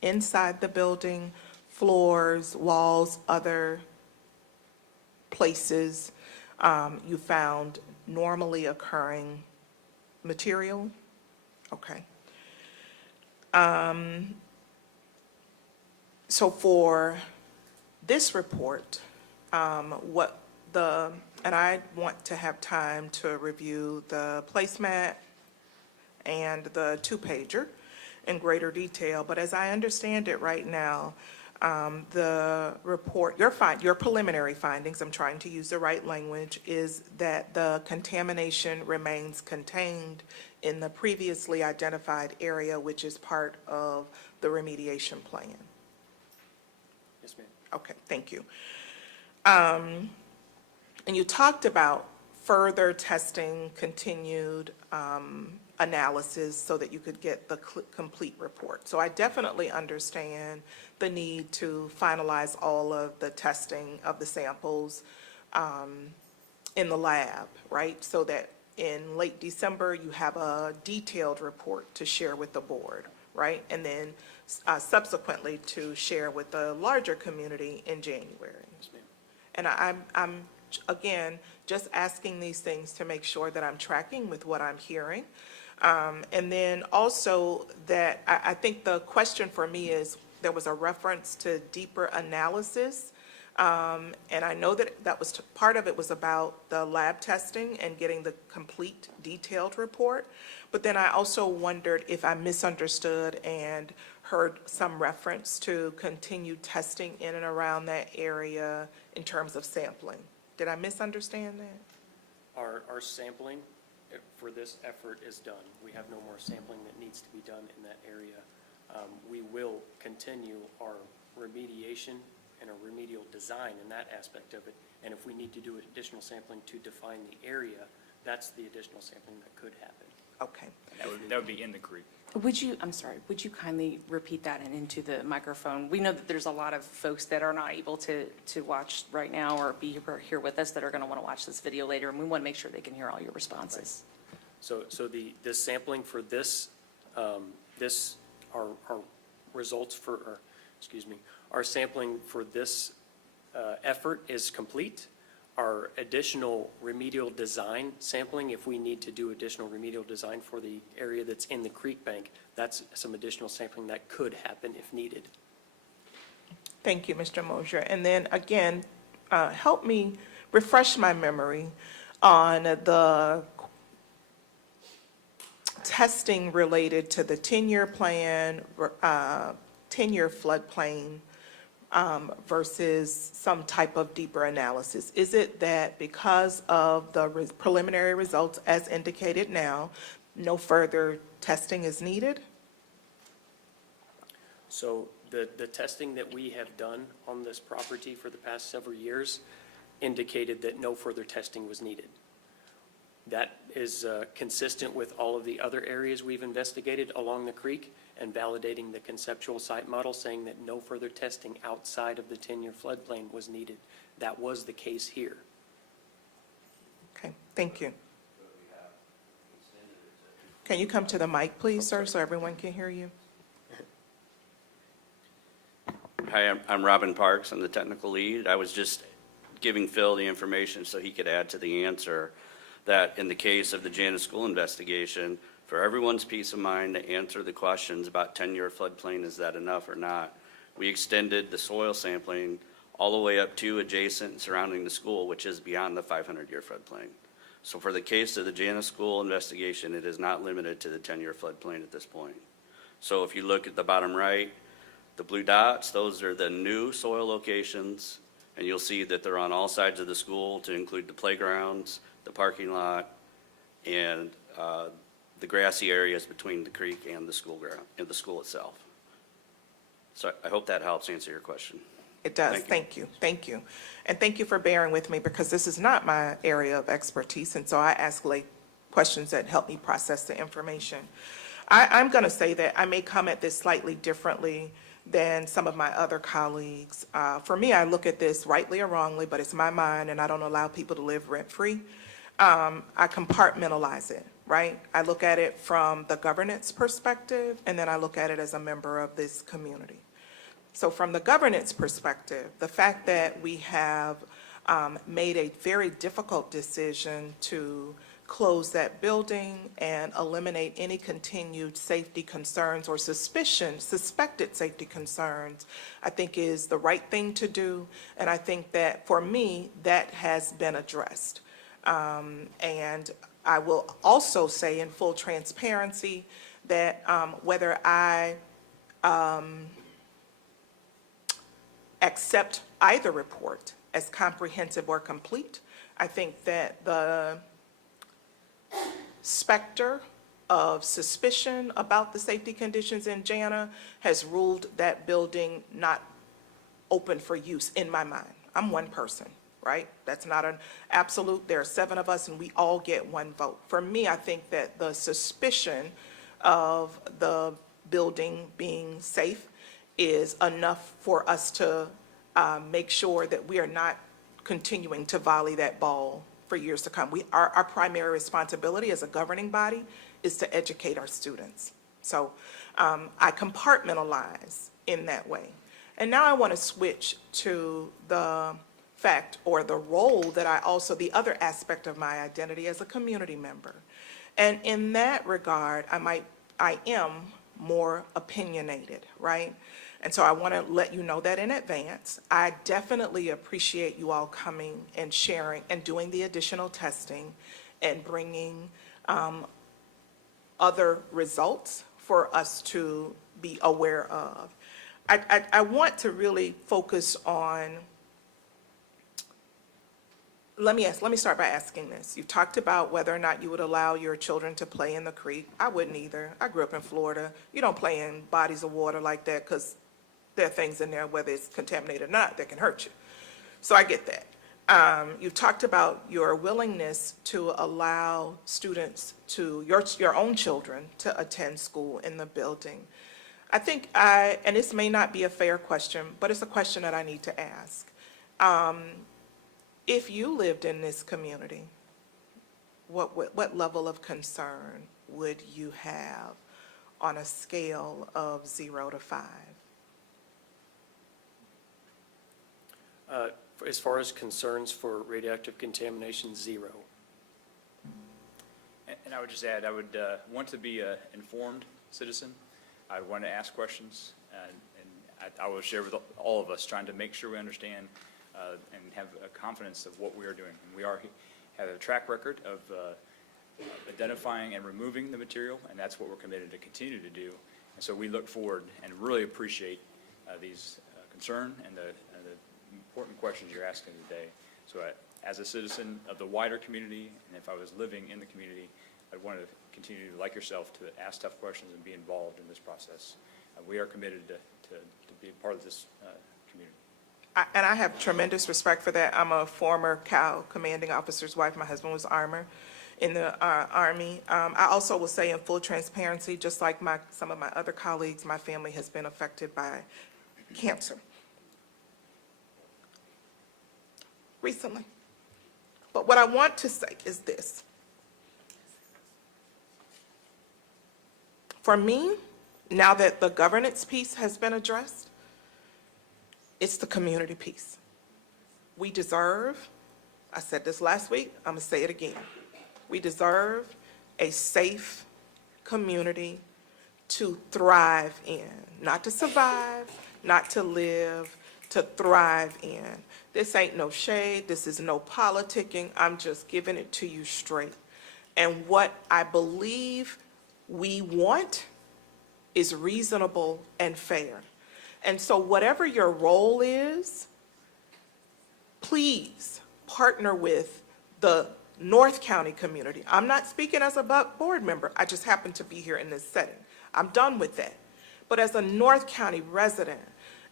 inside the building, floors, walls, other places, you found normally occurring material? Okay. So for this report, and I want to have time to review the placemat and the two-pager in greater detail, but as I understand it right now, the report, your preliminary findings, I'm trying to use the right language, is that the contamination remains contained in the previously identified area, which is part of the remediation plan. Yes, ma'am. Okay, thank you. And you talked about further testing, continued analysis so that you could get the complete report. So I definitely understand the need to finalize all of the testing of the samples in the lab, right? So that in late December, you have a detailed report to share with the board, right? And then subsequently to share with the larger community in January. And I'm, again, just asking these things to make sure that I'm tracking with what I'm hearing. And then also that, I think the question for me is, there was a reference to deeper analysis. And I know that that was, part of it was about the lab testing and getting the complete detailed report. But then I also wondered if I misunderstood and heard some reference to continued testing in and around that area in terms of sampling. Did I misunderstand that? Our sampling for this effort is done. We have no more sampling that needs to be done in that area. We will continue our remediation and a remedial design in that aspect of it. And if we need to do additional sampling to define the area, that's the additional sampling that could happen. Okay. That would be in the creek. Would you, I'm sorry, would you kindly repeat that and into the microphone? We know that there's a lot of folks that are not able to watch right now or be here with us that are going to want to watch this video later, and we want to make sure they can hear all your responses. So the sampling for this, our results for, or, excuse me, our sampling for this effort is complete. Our additional remedial design sampling, if we need to do additional remedial design for the area that's in the creek bank, that's some additional sampling that could happen if needed. Thank you, Mr. Mosier. And then again, help me refresh my memory on the testing related to the 10-year plan, 10-year floodplain, versus some type of deeper analysis? Is it that because of the preliminary results as indicated now, no further testing is needed? So the testing that we have done on this property for the past several years indicated that no further testing was needed. That is consistent with all of the other areas we've investigated along the creek and validating the conceptual site model, saying that no further testing outside of the 10-year floodplain was needed. That was the case here. Okay, thank you. Can you come to the mic, please, sir, so everyone can hear you? Hi, I'm Robin Parks. I'm the technical lead. I was just giving Phil the information so he could add to the answer that in the case of the Jana School investigation, for everyone's peace of mind to answer the questions about 10-year floodplain, is that enough or not, we extended the soil sampling all the way up to adjacent and surrounding the school, which is beyond the 500-year floodplain. So for the case of the Jana School investigation, it is not limited to the 10-year floodplain at this point. So if you look at the bottom right, the blue dots, those are the new soil locations, and you'll see that they're on all sides of the school to include the playgrounds, the parking lot, and the grassy areas between the creek and the school ground, and the school itself. So I hope that helps answer your question. It does. Thank you. Thank you. And thank you for bearing with me, because this is not my area of expertise, and so I ask lay questions that help me process the information. I'm going to say that I may come at this slightly differently than some of my other colleagues. For me, I look at this rightly or wrongly, but it's my mind, and I don't allow people to live rent-free. I compartmentalize it, right? I look at it from the governance perspective, and then I look at it as a member of this community. So from the governance perspective, the fact that we have made a very difficult decision to close that building and eliminate any continued safety concerns or suspected safety concerns, I think is the right thing to do. And I think that for me, that has been addressed. And I will also say in full transparency that whether I accept either report as comprehensive or complete, I think that the specter of suspicion about the safety conditions in Jana has ruled that building not open for use in my mind. I'm one person, right? That's not an absolute. There are 7 of us and we all get 1 vote. For me, I think that the suspicion of the building being safe is enough for us to make sure that we are not continuing to volley that ball for years to come. Our primary responsibility as a governing body is to educate our students. So I compartmentalize in that way. And now I want to switch to the fact or the role that the other aspect of my identity as a community member. And in that regard, I am more opinionated, right? And so I want to let you know that in advance. I definitely appreciate you all coming and sharing and doing the additional testing and bringing other results for us to be aware of. I want to really focus on, let me start by asking this. You talked about whether or not you would allow your children to play in the creek. I wouldn't either. I grew up in Florida. You don't play in bodies of water like that because there are things in there, whether it's contaminated or not, that can hurt you. So I get that. You talked about your willingness to allow students to, your own children, to attend school in the building. I think and this may not be a fair question, but it's a question that I need to ask. If you lived in this community, what level of concern would you have on a scale of 0 to 5? As far as concerns for radioactive contamination, 0. And I would just add, I would want to be an informed citizen. I would want to ask questions, and I will share with all of us, trying to make sure we understand and have a confidence of what we are doing. And we have a track record of identifying and removing the material, and that's what we're committed to continue to do. And so we look forward and really appreciate these concern and the important questions you're asking today. So as a citizen of the wider community, and if I was living in the community, I'd want to continue, like yourself, to ask tough questions and be involved in this process. We are committed to be a part of this community. And I have tremendous respect for that. I'm a former CAL commanding officer's wife. My husband was armor in the Army. I also will say in full transparency, just like some of my other colleagues, my family has been affected by cancer recently. But what I want to say is this. For me, now that the governance piece has been addressed, it's the community piece. We deserve, I said this last week, I'm gonna say it again. We deserve a safe community to thrive in, not to survive, not to live, to thrive in. This ain't no shade, this is no politicking, I'm just giving it to you straight. And what I believe we want is reasonable and fair. And so whatever your role is, please partner with the North County community. I'm not speaking as a board member, I just happen to be here in this setting. I'm done with that. But as a North County resident,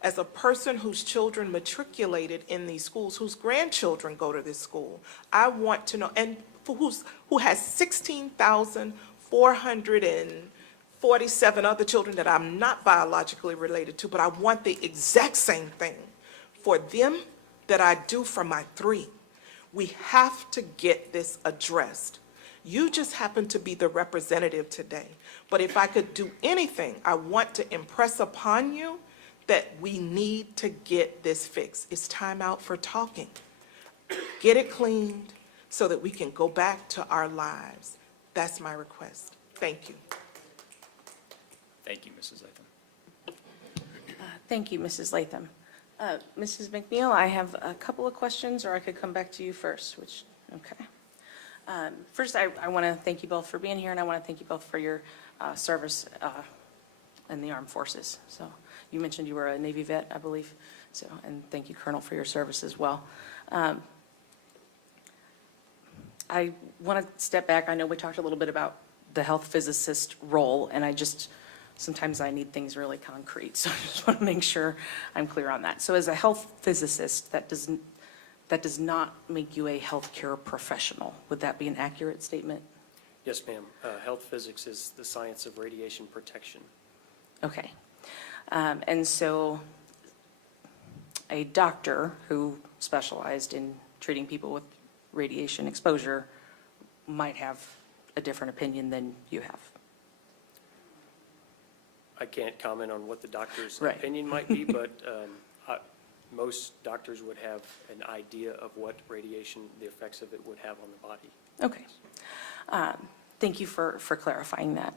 as a person whose children matriculated in these schools, whose grandchildren go to this school, I want to know, and who has 16,447 other children that I'm not biologically related to, but I want the exact same thing for them that I do for my 3. We have to get this addressed. You just happen to be the representative today. But if I could do anything, I want to impress upon you that we need to get this fixed. It's time out for talking. Get it cleaned so that we can go back to our lives. That's my request. Thank you. Thank you, Mrs. Latham. Thank you, Mrs. Latham. Mrs. McNeil, I have a couple of questions, or I could come back to you first, okay. First, I want to thank you both for being here, and I want to thank you both for your service in the armed forces. So you mentioned you were a Navy vet, I believe, so, and thank you, Colonel, for your service as well. I want to step back. I know we talked a little bit about the health physicist role, and sometimes I need things really concrete, so I just want to make sure I'm clear on that. So as a health physicist, that does not make you a healthcare professional. Would that be an accurate statement? Yes, ma'am. Health physics is the science of radiation protection. Okay. And so a doctor who specialized in treating people with radiation exposure might have a different opinion than you have. I can't comment on what the doctor's Right. opinion might be, but most doctors would have an idea of what radiation, the effects of it would have on the body. Okay. Thank you for clarifying that.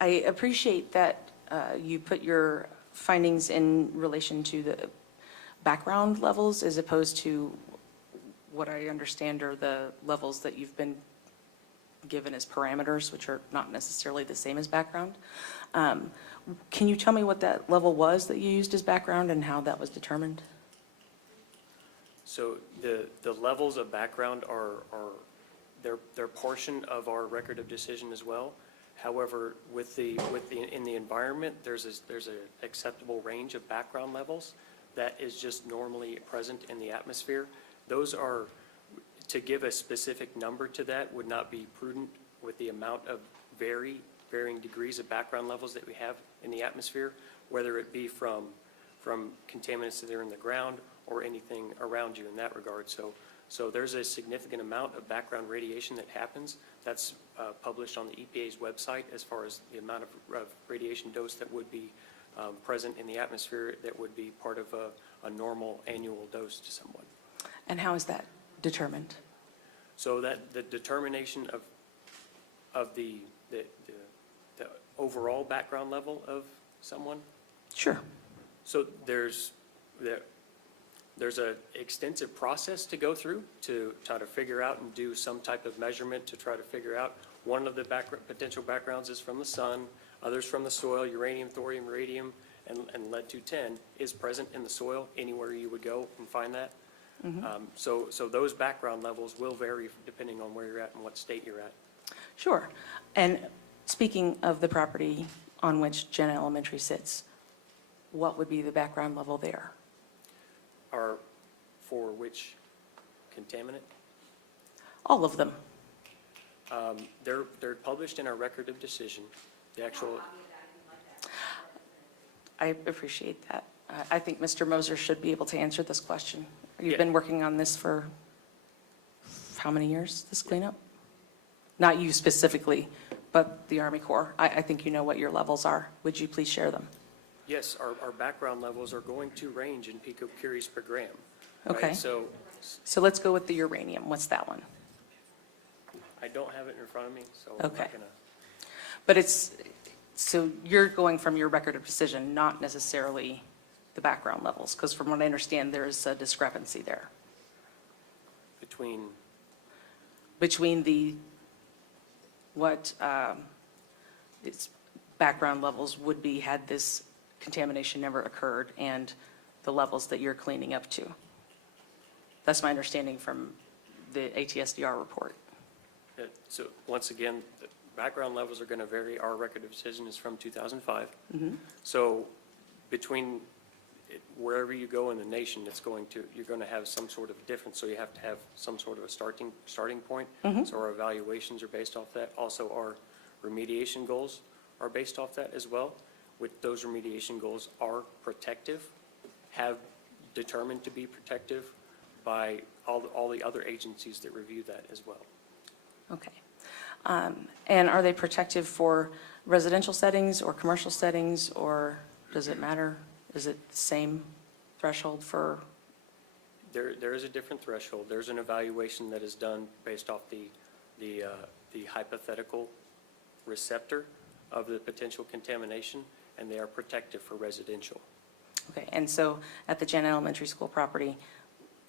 I appreciate that you put your findings in relation to the background levels as opposed to what I understand are the levels that you've been given as parameters, which are not necessarily the same as background. Can you tell me what that level was that you used as background and how that was determined? So the levels of background they're portion of our record of decision as well. However, in the environment, there's an acceptable range of background levels that is just normally present in the atmosphere. Those are, to give a specific number to that would not be prudent with the amount of varying degrees of background levels that we have in the atmosphere, whether it be from contaminants that are in the ground or anything around you in that regard. So there's a significant amount of background radiation that happens. That's published on the EPA's website as far as the amount of radiation dose that would be present in the atmosphere that would be part of a normal annual dose to someone. And how is that determined? So that the determination of the overall background level of someone. Sure. So there's an extensive process to go through to try to figure out and do some type of measurement to try to figure out. One of the potential backgrounds is from the sun, others from the soil. Uranium, thorium, radium, and lead-210 is present in the soil anywhere you would go and find that. So those background levels will vary depending on where you're at and what state you're at. Sure. And speaking of the property on which Jana Elementary sits, what would be the background level there? Are for which contaminant? All of them. They're published in our record of decision. The actual. I appreciate that. I think Mr. Moser should be able to answer this question. You've Yeah. been working on this for how many years, this cleanup? Not you specifically, but the Army Corps. I think you know what your levels are. Would you please share them? Yes, our background levels are going to range in picocuries per gram. Right? Okay. So let's go with the uranium. What's that one? I don't have it in front of me, so I'm Okay. not gonna. But so you're going from your record of decision, not necessarily the background levels, because from what I understand, there is a discrepancy there. Between what its background levels would be had this contamination never occurred and the levels that you're cleaning up to. That's my understanding from the ATSDR report. So once again, the background levels are going to vary. Our record of decision is from 2005. So between wherever you go in the nation, you're going to have some sort of difference. So you have to have some sort of a starting point. So our evaluations are based off that. Also, our remediation goals are based off that as well. With those remediation goals are protective, have determined to be protective by all the other agencies that review that as well. Okay. And are they protective for residential settings or commercial settings, or does it matter? Is it the same threshold for? There is a different threshold. There's an evaluation that is done based off the hypothetical receptor of the potential contamination, and they are protective for residential. Okay, and so at the Jana Elementary School property,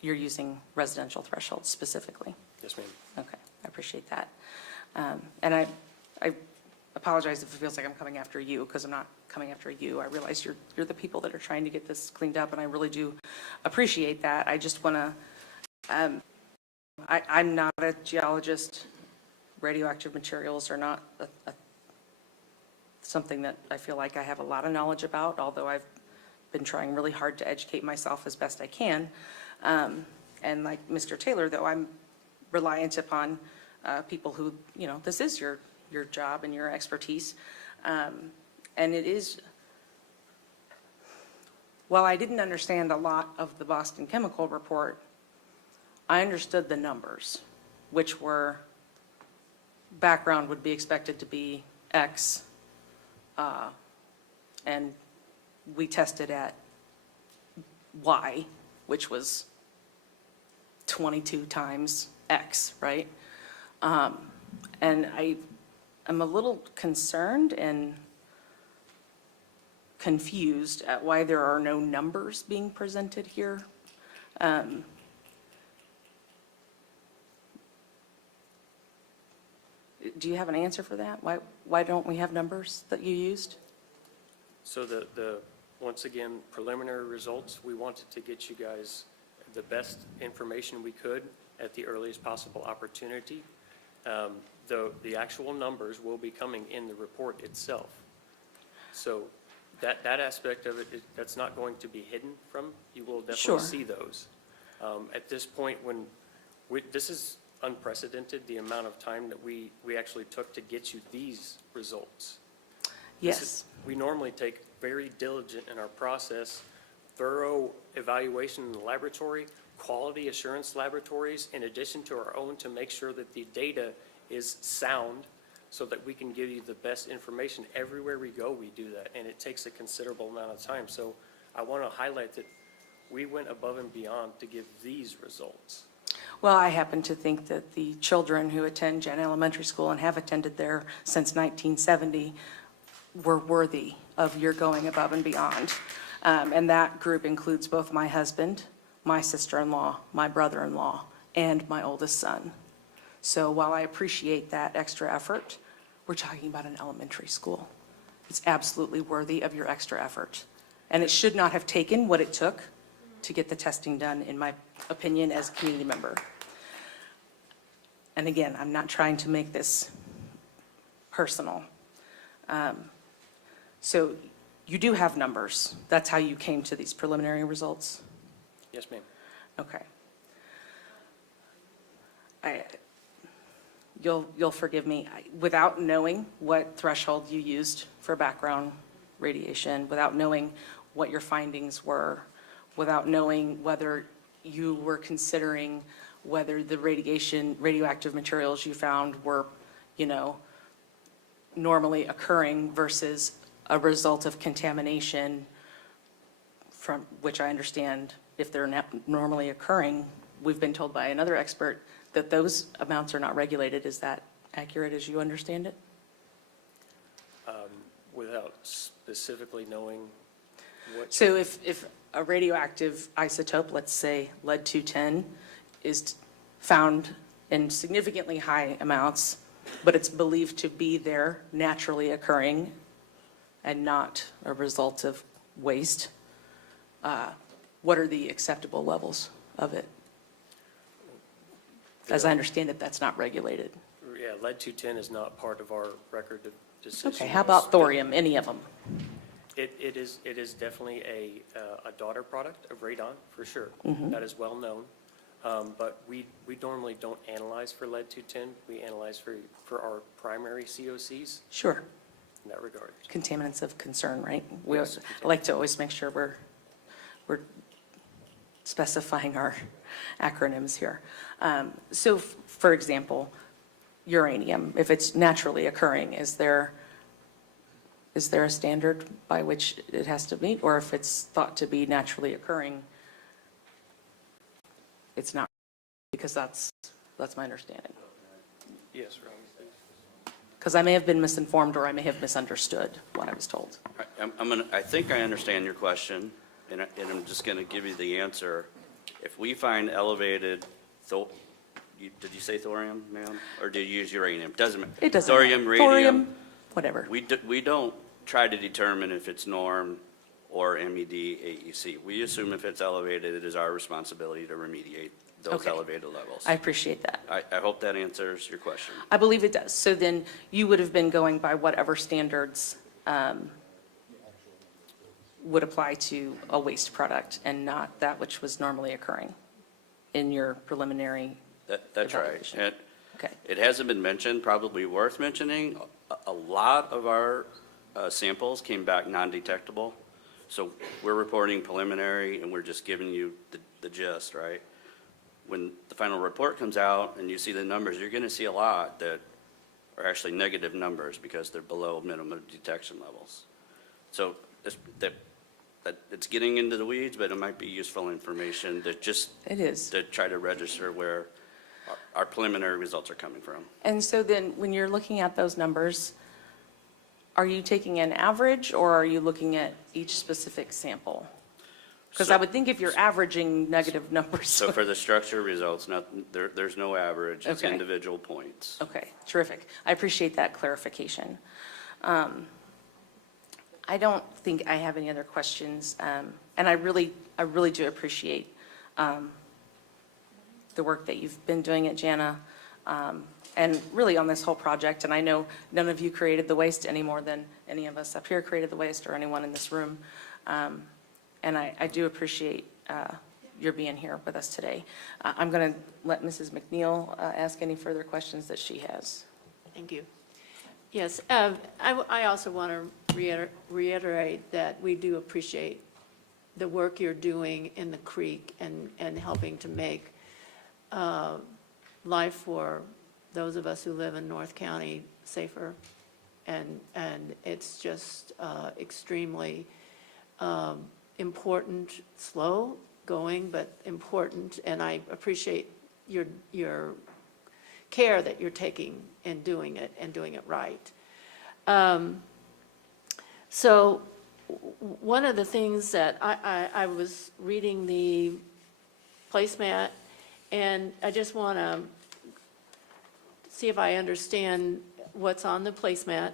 you're using residential thresholds specifically? Yes, ma'am. Okay, I appreciate that. And I apologize if it feels like I'm coming after you, because I'm not coming after you. I realize you're the people that are trying to get this cleaned up, and I really do appreciate that. I just want to, I'm not a geologist. Radioactive materials are not something that I feel like I have a lot of knowledge about, although I've been trying really hard to educate myself as best I can. And like Mr. Taylor, though, I'm reliant upon people who, this is your job and your expertise. And it is, while I didn't understand a lot of the Boston Chemical report, I understood the numbers, which were background would be expected to be X, and we tested at Y, which was 22 times X, right? And I'm a little concerned and confused at why there are no numbers being presented here. Do you have an answer for that? Why don't we have numbers that you used? So once again, preliminary results, we wanted to get you guys the best information we could at the earliest possible opportunity. The actual numbers will be coming in the report itself. So that aspect of it, that's not going to be hidden from. You will definitely Sure. see those. At this point, this is unprecedented, the amount of time that we actually took to get you these results. Yes. We normally take very diligent in our process, thorough evaluation in the laboratory, quality assurance laboratories, in addition to our own, to make sure that the data is sound so that we can give you the best information. Everywhere we go, we do that, and it takes a considerable amount of time. So I want to highlight that we went above and beyond to give these results. Well, I happen to think that the children who attend Jana Elementary School and have attended there since 1970 were worthy of your going above and beyond. And that group includes both my husband, my sister-in-law, my brother-in-law, and my oldest son. So while I appreciate that extra effort, we're talking about an elementary school. It's absolutely worthy of your extra effort. And it should not have taken what it took to get the testing done, in my opinion, as a community member. And again, I'm not trying to make this personal. So you do have numbers. That's how you came to these preliminary results? Yes, ma'am. Okay. You'll forgive me. Without knowing what threshold you used for background radiation, without knowing what your findings were, without knowing whether you were considering whether the radioactive materials you found were, normally occurring versus a result of contamination, from which I understand if they're not normally occurring, we've been told by another expert that those amounts are not regulated. Is that accurate as you understand it? Without specifically knowing what. So if a radioactive isotope, let's say lead-210, is found in significantly high amounts, but it's believed to be there naturally occurring and not a result of waste, what are the acceptable levels of it? As I understand it, that's not regulated. Yeah, lead-210 is not part of our record of decision. Okay, how about thorium, any of them? It is definitely a daughter product of radon, for sure. Mhm. That is well known. But we normally don't analyze for lead-210. We analyze for our primary COCs Sure. in that regard. Contaminants of concern, right? Yes. I like to always make sure we're specifying our acronyms here. So for example, uranium, if it's naturally occurring, is there a standard by which it has to meet? Or if it's thought to be naturally occurring, it's not, because that's my understanding. Yes, right. Because I may have been misinformed or I may have misunderstood what I was told. I think I understand your question, and I'm just going to give you the answer. If we find elevated, did you say thorium, ma'am? Or did you use uranium? Doesn't matter. It doesn't Thorium, matter. radium. Thorium, whatever. We don't try to determine if it's norm or MED, AEC. We assume if it's elevated, it is our responsibility to remediate those Okay. elevated levels. I appreciate that. I hope that answers your question. I believe it does. So then you would have been going by whatever standards would apply to a waste product and not that which was normally occurring in your preliminary That's right. evaluation. Okay. It hasn't been mentioned, probably worth mentioning. A lot of our samples came back non-detectable. So we're reporting preliminary and we're just giving you the gist, right? when the final report comes out and you see the numbers, you're going to see a lot that are actually negative numbers because they're below minimum detection levels. So it's getting into the weeds, but it might be useful information to just It is. to try to register where our preliminary results are coming from. And so then, when you're looking at those numbers, are you taking an average, or are you looking at each specific sample? Because I would think if you're averaging negative numbers. So for the structure results, there's no average, it's Okay. individual points. Okay, terrific. I appreciate that clarification. I don't think I have any other questions, and I really do appreciate the work that you've been doing at Jana, and really on this whole project. And I know none of you created the waste any more than any of us up here created the waste, or anyone in this room. And I do appreciate your being here with us today. I'm going to let Mrs. McNeil ask any further questions that she has. Thank you. Yes, I also want to reiterate that we do appreciate the work you're doing in the creek and helping to make life for those of us who live in North County safer. And it's just extremely important, slow going, but important. And I appreciate your care that you're taking in doing it and doing it right. So one of the things that I was reading the placemat, and I just want to see if I understand what's on the placemat.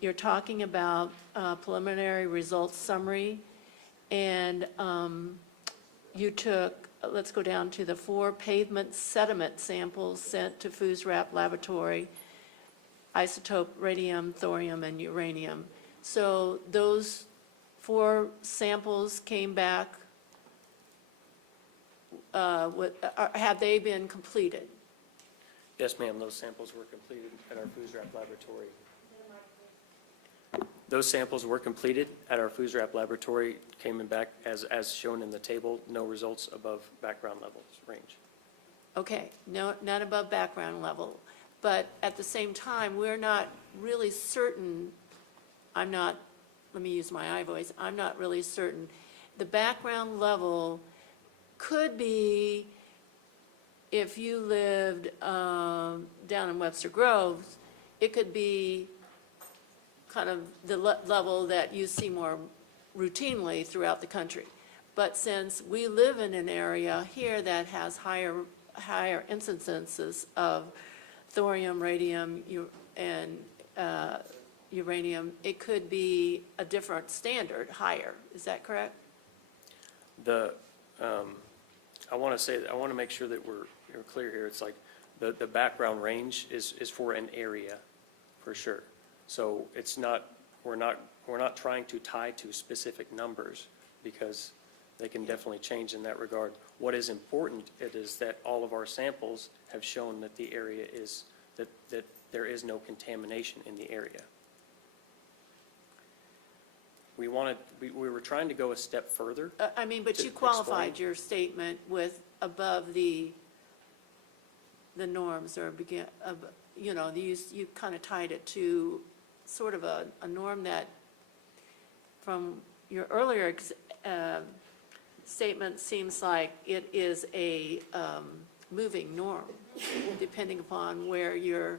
You're talking about preliminary results summary, and you took, let's go down to the 4 pavement sediment samples sent to FUSRAP laboratory, isotope radium, thorium, and uranium. So those 4 samples came back, have they been completed? Yes, ma'am, those samples were completed at our FUSRAP laboratory. Those samples were completed at our FUSRAP laboratory, came in back, as shown in the table, no results above background levels range. Okay, no, not above background level. But at the same time, we're not really certain, let me use my I voice, I'm not really certain. The background level could be, if you lived down in Webster Groves, it could be kind of the level that you see more routinely throughout the country. But since we live in an area here that has higher incidences of thorium, radium, and uranium, it could be a different standard, higher. Is that correct? I want to make sure that we're clear here. It's like the background range is for an area, for sure. So it's not, we're not trying to tie to specific numbers, because they can definitely change in that regard. What is important is that all of our samples have shown that the area is, that there is no contamination in the area. We were trying to go a step further. But you qualified your statement with above the norms, or you kind of tied it to sort of a norm that, from your earlier statement, seems like it is a moving norm, depending upon where you're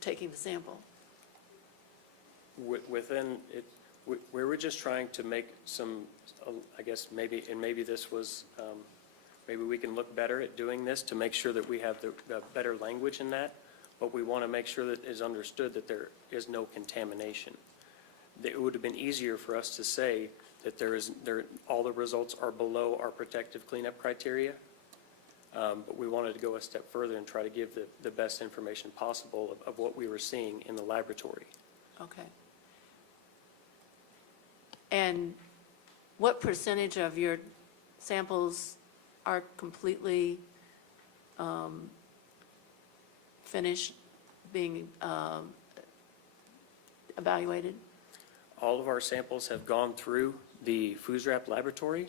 taking the sample. Within it, we were just trying to make some, I guess, maybe this was, maybe we can look better at doing this to make sure that we have the better language in that, but we want to make sure that it is understood that there is no contamination. It would have been easier for us to say that all the results are below our protective cleanup criteria, but we wanted to go a step further and try to give the best information possible of what we were seeing in the laboratory. Okay. And what percentage of your samples are completely finished being evaluated? All of our samples have gone through the FUSRAP laboratory.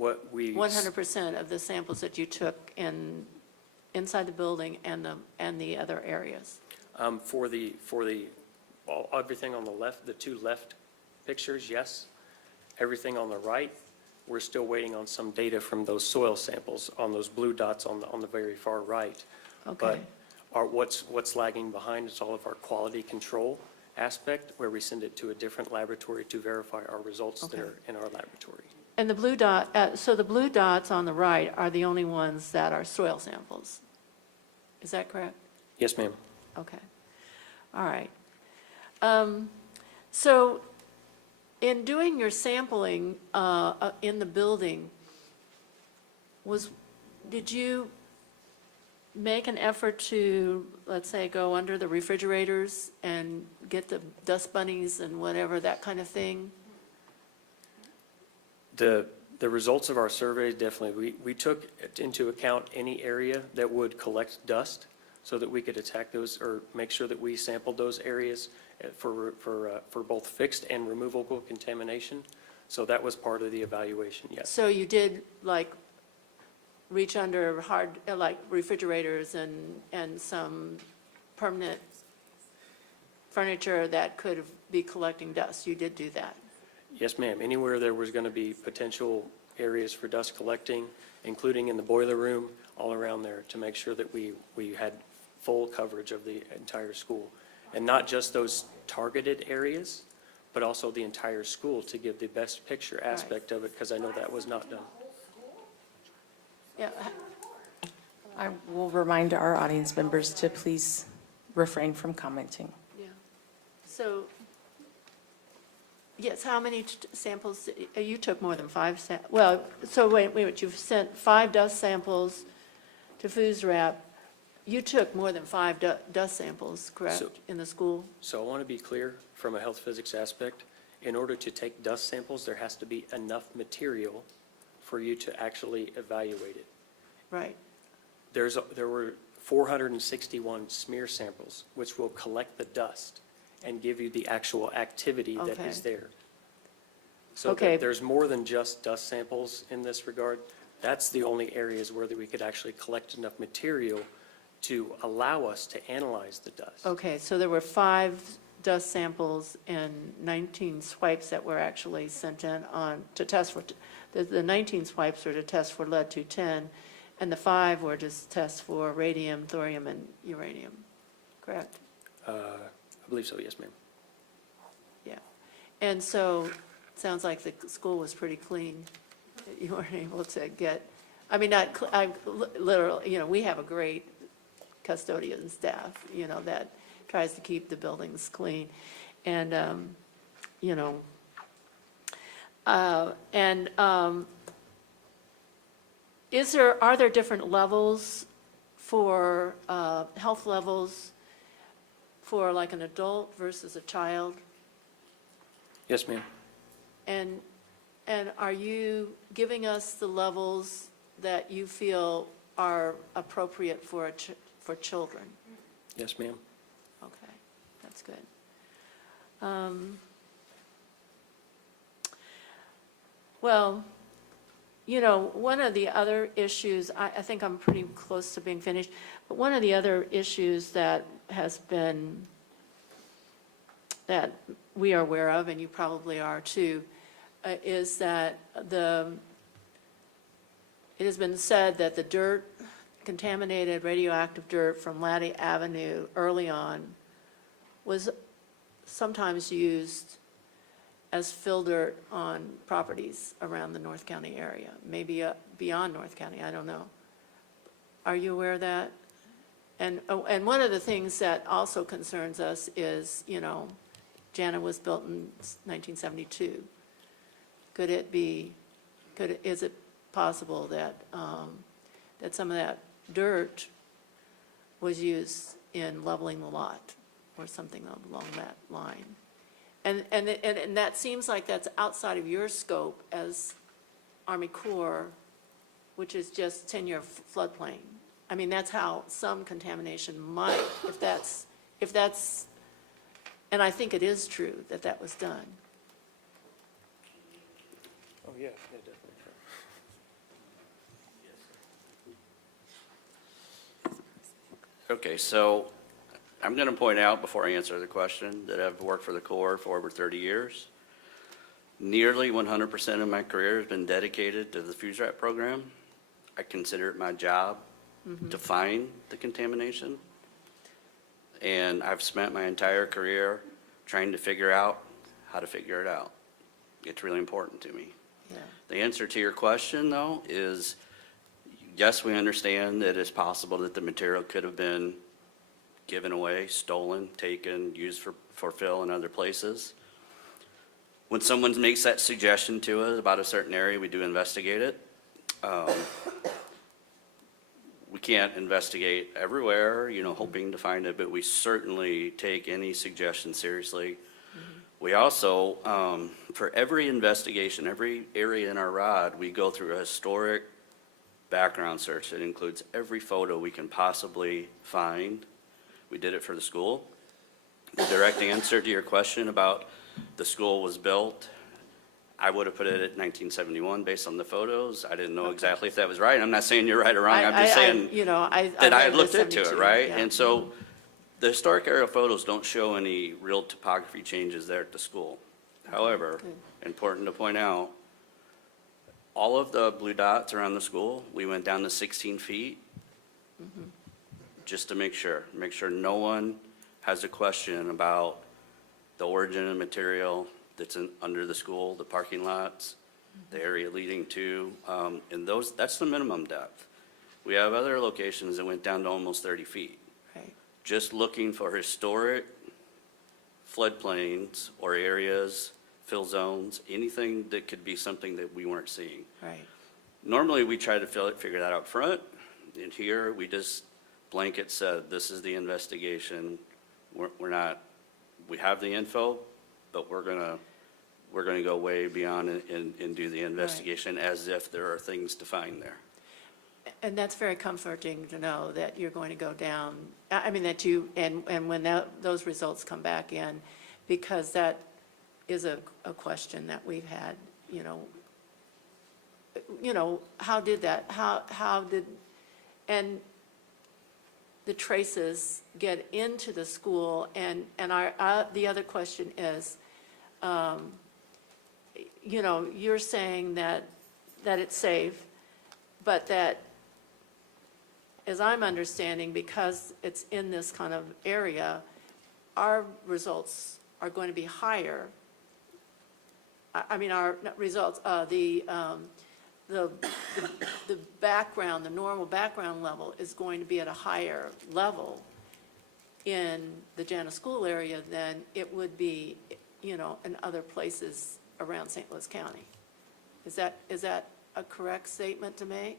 What we. 100% of the samples that you took inside the building and the other areas? For the, well, everything on the left, the two left pictures, yes. Everything on the right, we're still waiting on some data from those soil samples on those blue dots on the very far right. Okay. But what's lagging behind is all of our quality control aspect, where we send it to a different laboratory to verify our results that Okay. are in our laboratory. And the blue dot, so the blue dots on the right are the only ones that are soil samples? Is that correct? Yes, ma'am. Okay, all right. So in doing your sampling in the building, did you make an effort to, let's say, go under the refrigerators and get the dust bunnies and whatever, that kind of thing? The results of our survey, definitely, we took into account any area that would collect dust so that we could attack those or make sure that we sampled those areas for both fixed and removable contamination. So that was part of the evaluation, yes. So you did like reach under hard, like refrigerators and some permanent furniture that could be collecting dust? You did do that? Yes, ma'am. Anywhere there was going to be potential areas for dust collecting, including in the boiler room, all around there, to make sure that we had full coverage of the entire school. And not just those targeted areas, but also the entire school to give the best picture aspect of it, because I know that was not done. Yeah. I will remind our audience members to please refrain from commenting. Yeah. So, yes, how many samples, you took more than 5 well, so wait, you've sent 5 dust samples to FOOSRAP. You took more than 5 dust samples, correct, in the school? So I want to be clear from a health physics aspect. In order to take dust samples, there has to be enough material for you to actually evaluate it. Right. There were 461 smear samples, which will collect the dust and give you the actual activity that Okay. is there. So Okay. there's more than just dust samples in this regard. That's the only areas where we could actually collect enough material to allow us to analyze the dust. Okay, so there were 5 dust samples and 19 swipes that were actually sent in to test for, the 19 swipes were to test for lead-210, and the 5 were to test for radium, thorium, and uranium, correct? I believe so, yes, ma'am. Yeah. And so, it sounds like the school was pretty clean. You weren't able to get, I mean, literally, we have a great custodian staff, that tries to keep the buildings clean. And, are there different levels for, health levels for like an adult versus a child? Yes, ma'am. And are you giving us the levels that you feel are appropriate for children? Yes, ma'am. Okay, that's good. Well, one of the other issues, I think I'm pretty close to being finished, but one of the other issues that has been, that we are aware of, and you probably are too, is that it has been said that the dirt, contaminated radioactive dirt from Laddie Avenue early on was sometimes used as fill dirt on properties around the North County area, maybe beyond North County, I don't know. Are you aware of that? And one of the things that also concerns us is, Jana was built in 1972. Is it possible that, that some of that dirt was used in leveling the lot or something along that line? And that seems like that's outside of your scope as Army Corps, which is just 10-year floodplain. I mean, that's how some contamination might, if that's, and I think it is true that was done. Oh, yeah, definitely. Okay, so I'm going to point out before I answer the question that I've worked for the Corps for over 30 years. Nearly 100% of my career has been dedicated to the fuse wrap program. I consider it my job to find the contamination. And I've spent my entire career trying to figure out how to figure it out. It's really important to me. Yeah. The answer to your question, though, is yes, we understand that it's possible that the material could have been given away, stolen, taken, used for fill in other places. When someone makes that suggestion to us about a certain area, we do investigate it. We can't investigate everywhere, hoping to find it, but we certainly take any suggestion seriously. We also, for every investigation, every area in our ROD, we go through a historic background search that includes every photo we can possibly find. We did it for the school. The direct answer to your question about the school was built, I would have put it at 1971 based on the photos. I didn't know exactly if that was right. I'm not saying you're right or wrong. I'm just saying that I had looked into it, right? Yeah. And so the historic aerial photos don't show any real topography changes there at the school. However, important to point out, all of the blue dots around the school, we went down to 16 feet just to make sure no one has a question about the origin of material that's under the school, the parking lots, the area leading to, and that's the minimum depth. We have other locations that went down to almost 30 feet. Right. Just looking for historic floodplains or areas, fill zones, anything that could be something that we weren't seeing. Right. Normally, we try to figure that out front, and here, we just blanket said, this is the investigation. We have the info, but we're gonna go way beyond and do the investigation as if there are things to find there. And that's very comforting to know that you're going to go down, I mean, that you, and when those results come back in, because that is a question that we've had, how did that, how did, and the traces get into the school, and the other question is, you're saying that it's safe, but that, as I'm understanding, because it's in this kind of area, our results are going to be higher. I mean, our results, the background, the normal background level is going to be at a higher level in the Jana School area than it would be, in other places around St. Louis County. Is that a correct statement to make?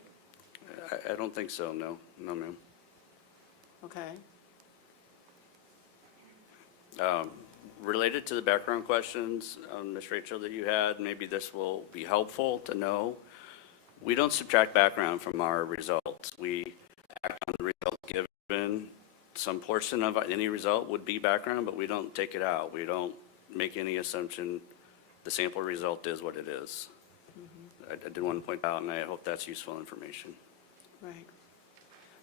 I don't think so, no, ma'am. Okay. Related to the background questions, Ms. Rachel, that you had, maybe this will be helpful to know. We don't subtract background from our results. We act on the result given. Some portion of any result would be background, but we don't take it out. We don't make any assumption. The sample result is what it is. I did want to point out, and I hope that's useful information. Right.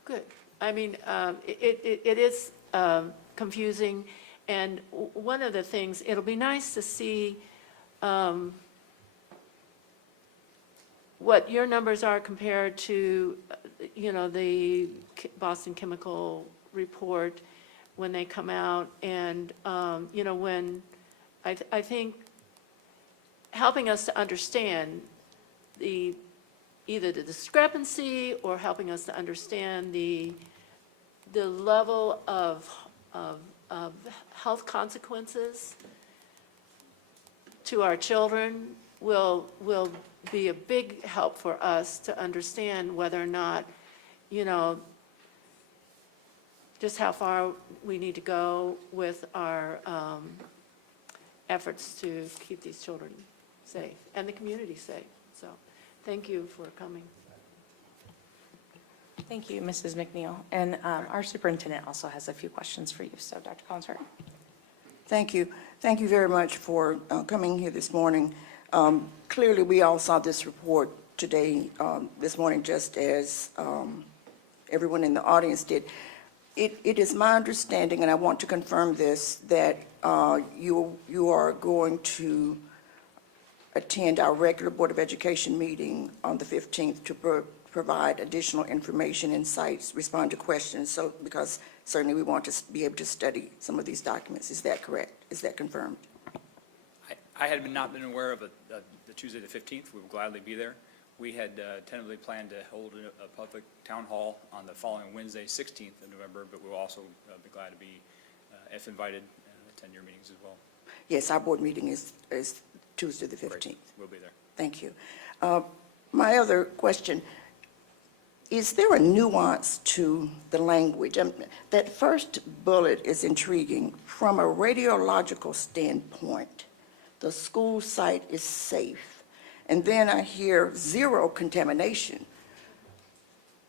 Good. I mean, it is confusing, and one of the things, it'll be nice to see what your numbers are compared to, the Boston Chemical report when they come out, and, when I think helping us to understand either the discrepancy or helping us to understand the level of health consequences to our children will be a big help for us to understand whether or not, just how far we need to go with our efforts to keep these children safe and the community safe. So thank you for coming. Thank you, Mrs. McNeil. And our superintendent also has a few questions for you. So Dr. Collins-Hart. Thank you. Thank you very much for coming here this morning. Clearly, we all saw this report today, this morning, just as everyone in the audience did. It is my understanding, and I want to confirm this, that you are going to attend our regular Board of Education meeting on the 15th to provide additional information, insights, respond to questions, so, because certainly we want to be able to study some of these documents. Is that correct? Is that confirmed? I had not been aware of the Tuesday the 15th. We would gladly be there. We had tentatively planned to hold a public town hall on the following Wednesday, 16th of November, but we'll also be glad to be, if invited, attend your meetings as well. Yes, our board meeting is Tuesday the 15th. Great. We'll be there. Thank you. My other question, is there a nuance to the language? That first bullet is intriguing. From a radiological standpoint, the school site is safe. And then I hear zero contamination.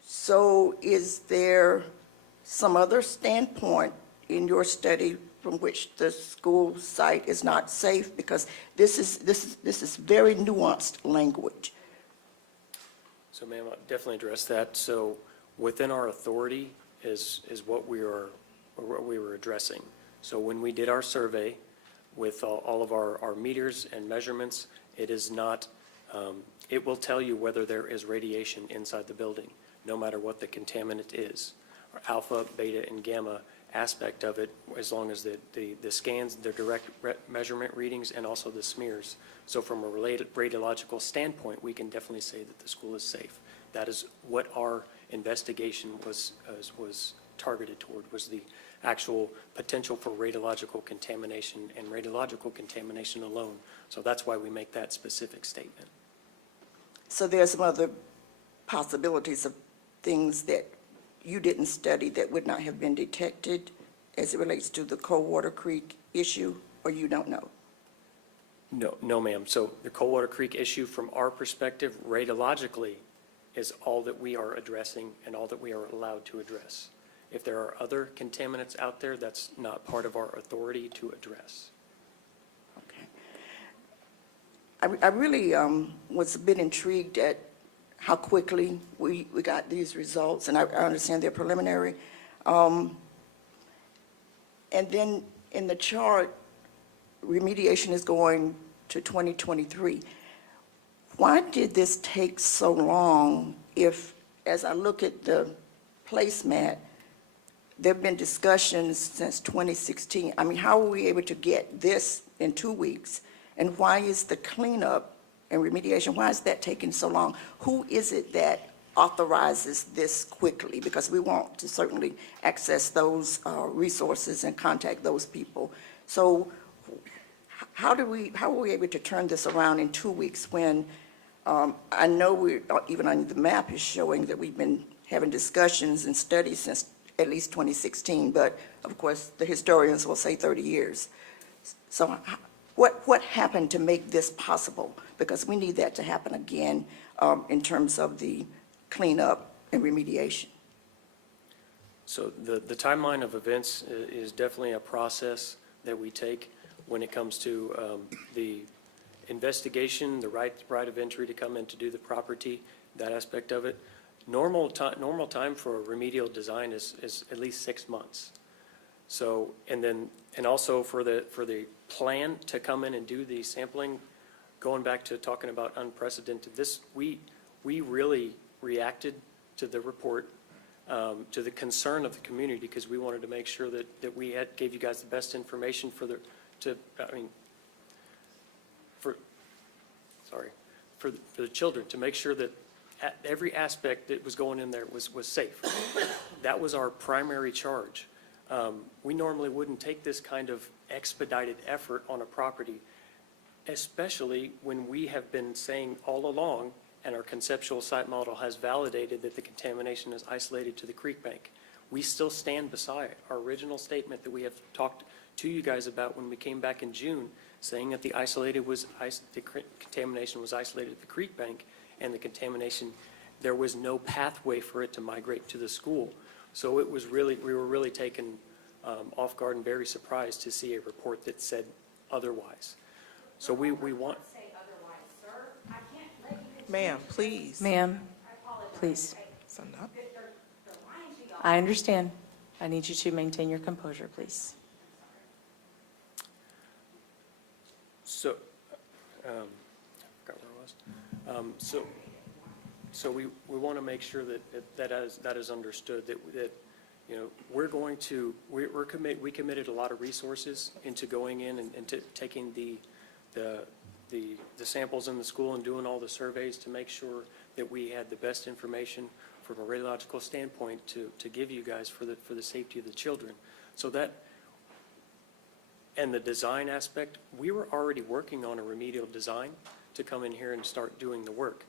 So is there some other standpoint in your study from which the school site is not safe? Because this is very nuanced language. So ma'am, I'll definitely address that. So within our authority is what we were addressing. So when we did our survey with all of our meters and measurements, it is not, it will tell you whether there is radiation inside the building, no matter what the contaminant is, or alpha, beta, and gamma aspect of it, as long as the scans, the direct measurement readings, and also the smears. So from a radiological standpoint, we can definitely say that the school is safe. That is what our investigation was targeted toward, was the actual potential for radiological contamination and radiological contamination alone. So that's why we make that specific statement. So there's some other possibilities of things that you didn't study that would not have been detected as it relates to the Coldwater Creek issue, or you don't know? No, ma'am. So the Coldwater Creek issue, from our perspective, radiologically, is all that we are addressing and all that we are allowed to address. If there are other contaminants out there, that's not part of our authority to address. Okay. I really was a bit intrigued at how quickly we got these results, and I understand they're preliminary. And then in the chart, remediation is going to 2023. Why did this take so long if, as I look at the placemat, there have been discussions since 2016. I mean, how were we able to get this in 2 weeks? And why is the cleanup and remediation, why is that taking so long? Who is it that authorizes this quickly? Because we want to certainly access those resources and contact those people. So how are we able to turn this around in 2 weeks when I know even on the map is showing that we've been having discussions and studies since at least 2016, but of course the historians will say 30 years. So what happened to make this possible? Because we need that to happen again in terms of the cleanup and remediation. So the timeline of events is definitely a process that we take when it comes to the investigation, the right of entry to come in to do the property, that aspect of it. Normal time for a remedial design is at least 6 months. So, and also for the plan to come in and do the sampling, going back to talking about unprecedented, we really reacted to the report, to the concern of the community, because we wanted to make sure that we gave you guys the best information for the children, to make sure that every aspect that was going in there was safe. That was our primary charge. We normally wouldn't take this kind of expedited effort on a property, especially when we have been saying all along, and our conceptual site model has validated that the contamination is isolated to the creek bank. We still stand beside our original statement that we have talked to you guys about when we came back in June, saying that the contamination was isolated at the creek bank, and the contamination, there was no pathway for it to migrate to the school. So it was really, we were really taken off guard and very surprised to see a report that said otherwise. So we want. Ma'am, please. Ma'am, please. Sum up. I understand. I need you to maintain your composure, please. So, I forgot where I was. So we want to make sure that is understood, that, you know, we committed a lot of resources into going in and to taking the samples in the school and doing all the surveys to make sure that we had the best information from a radiological standpoint to give you guys for the safety of the children. So that, and the design aspect, we were already working on a remedial design to come in here and start doing the work.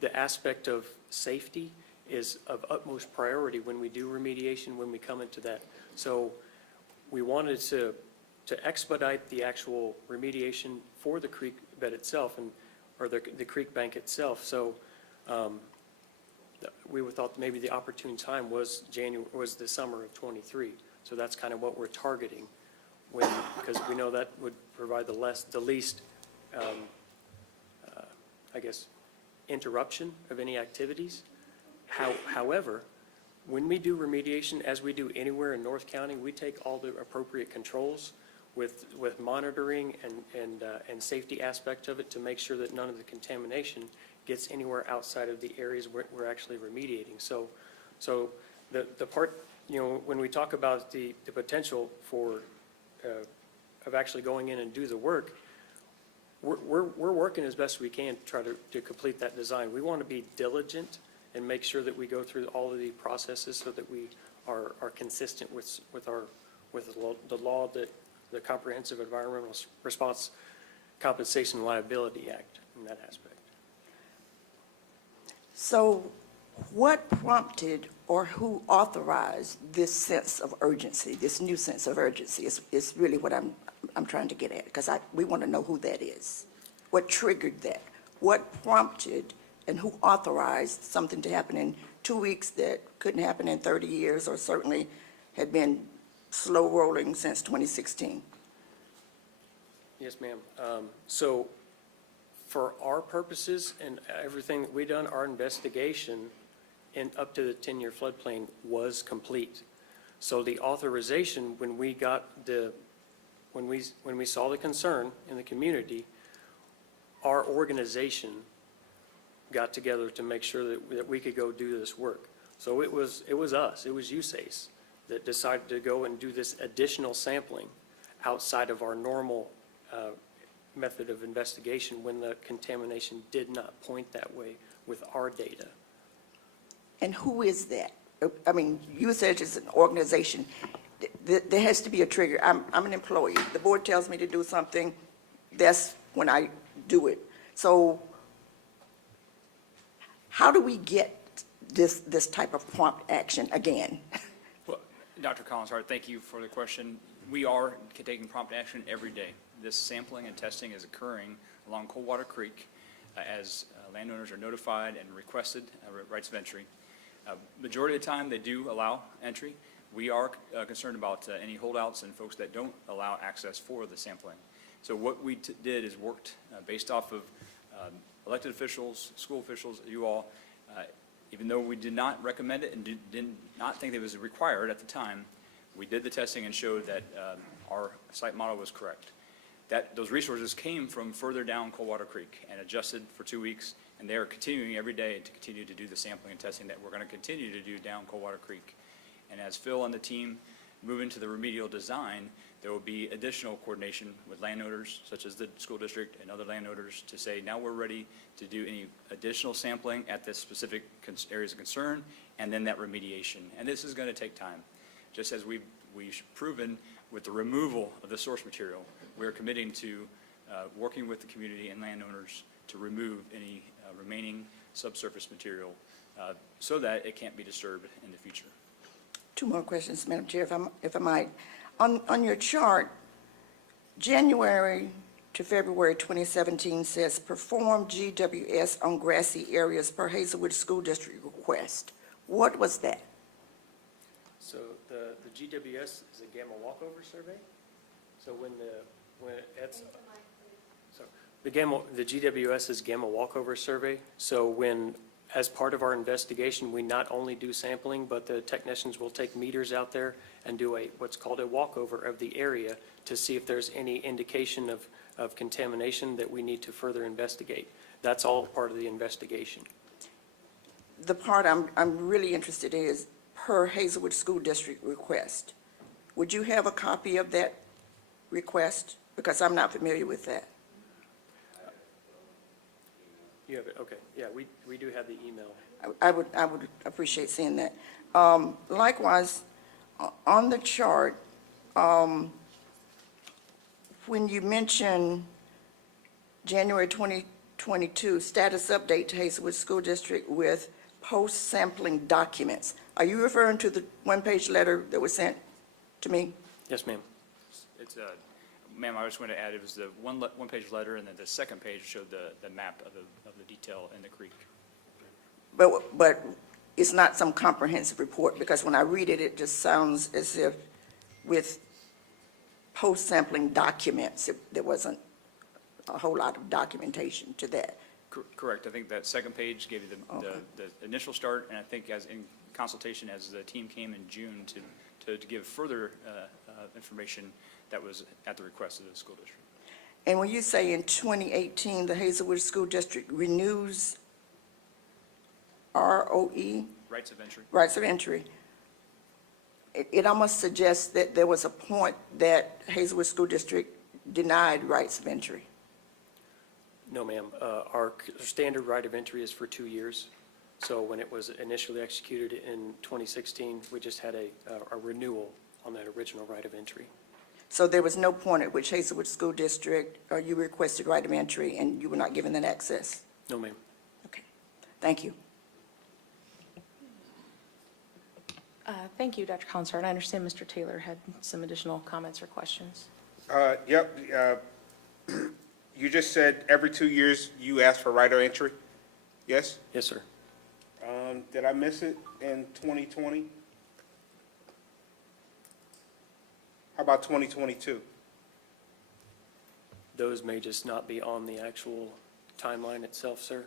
The aspect of safety is of utmost priority when we do remediation, when we come into that. So we wanted to expedite the actual remediation for the creek bed itself or the creek bank itself. So we thought maybe the opportune time was the summer of '23. So that's kind of what we're targeting because we know that would provide the least, I guess, interruption of any activities. However, when we do remediation, as we do anywhere in North County, we take all the appropriate controls with monitoring and safety aspect of it to make sure that none of the contamination gets anywhere outside of the areas where we're actually remediating. So the part, you know, when we talk about the potential for of actually going in and do the work, we're working as best we can to try to complete that design. We want to be diligent and make sure that we go through all of the processes so that we are consistent with the law, that the Comprehensive Environmental Response Compensation and Liability Act in that aspect. So what prompted or who authorized this sense of urgency, this new sense of urgency is really what I'm trying to get at, because we want to know who that is. What triggered that? What prompted and who authorized something to happen in 2 weeks that couldn't happen in 30 years or certainly had been slow rolling since 2016? Yes, ma'am. So for our purposes and everything that we've done, our investigation and up to the 10-year floodplain was complete. So the authorization, when we saw the concern in the community, our organization got together to make sure that we could go do this work. So it was us, it was USACE that decided to go and do this additional sampling outside of our normal method of investigation when the contamination did not point that way with our data. And who is that? I mean, USACE is an organization. There has to be a trigger. I'm an employee. The board tells me to do something. That's when I do it. So how do we get this type of prompt action again? Well, Dr. Collins-Hart, thank you for the question. We are taking prompt action every day. This sampling and testing is occurring along Coldwater Creek as landowners are notified and requested rights of entry. Majority of the time, they do allow entry. We are concerned about any holdouts and folks that don't allow access for the sampling. So what we did is worked based off of elected officials, school officials, you all, even though we did not recommend it and did not think it was required at the time, we did the testing and showed that our site model was correct. Those resources came from further down Coldwater Creek and adjusted for 2 weeks, and they are continuing every day to continue to do the sampling and testing that we're going to continue to do down Coldwater Creek. And as Phil and the team move into the remedial design, there will be additional coordination with landowners, such as the school district and other landowners, to say, now we're ready to do any additional sampling at this specific areas of concern, and then that remediation. And this is going to take time. Just as we've proven with the removal of the source material, we're committing to working with the community and landowners to remove any remaining subsurface material so that it can't be disturbed in the future. 2 more questions, Madam Chair, if I might. On your chart, January to February 2017 says perform GWS on grassy areas per Hazelwood School District request. What was that? So the GWS is a gamma walkover survey. So the GWS is gamma walkover survey. So when as part of our investigation, we not only do sampling, but the technicians will take meters out there and do what's called a walkover of the area to see if there's any indication of contamination that we need to further investigate. That's all part of the investigation. The part I'm really interested in is per Hazelwood School District request. Would you have a copy of that request? Because I'm not familiar with that. You have it, okay. Yeah, we do have the email. I would appreciate seeing that. Likewise, on the chart, when you mention January 2022 status update to Hazelwood School District with post-sampling documents, are you referring to the one-page letter that was sent to me? Yes, ma'am. It's, ma'am, I just want to add, it was the one-page letter, and then the second page showed the map of the detail in the creek. But it's not some comprehensive report, because when I read it, it just sounds as if with post-sampling documents, there wasn't a whole lot of documentation to that. Correct. I think that second page gave you the initial start, and I think as in consultation as the team came in June to give further information that was at the request of the school district. And when you say in 2018, the Hazelwood School District renews ROE? Rights of entry. Rights of entry. It almost suggests that there was a point that Hazelwood School District denied rights of entry. No, ma'am. Our standard right of entry is for 2 years. So when it was initially executed in 2016, we just had a renewal on that original right of entry. So there was no point at which Hazelwood School District, or you requested right of entry and you were not given that access? No, ma'am. Okay. Thank you. Thank you, Dr. Collins-Hart. I understand Mr. Taylor had some additional comments or questions. Yep. You just said every 2 years you ask for right of entry? Yes? Yes, sir. Did I miss it in 2020? How about 2022? Those may just not be on the actual timeline itself, sir.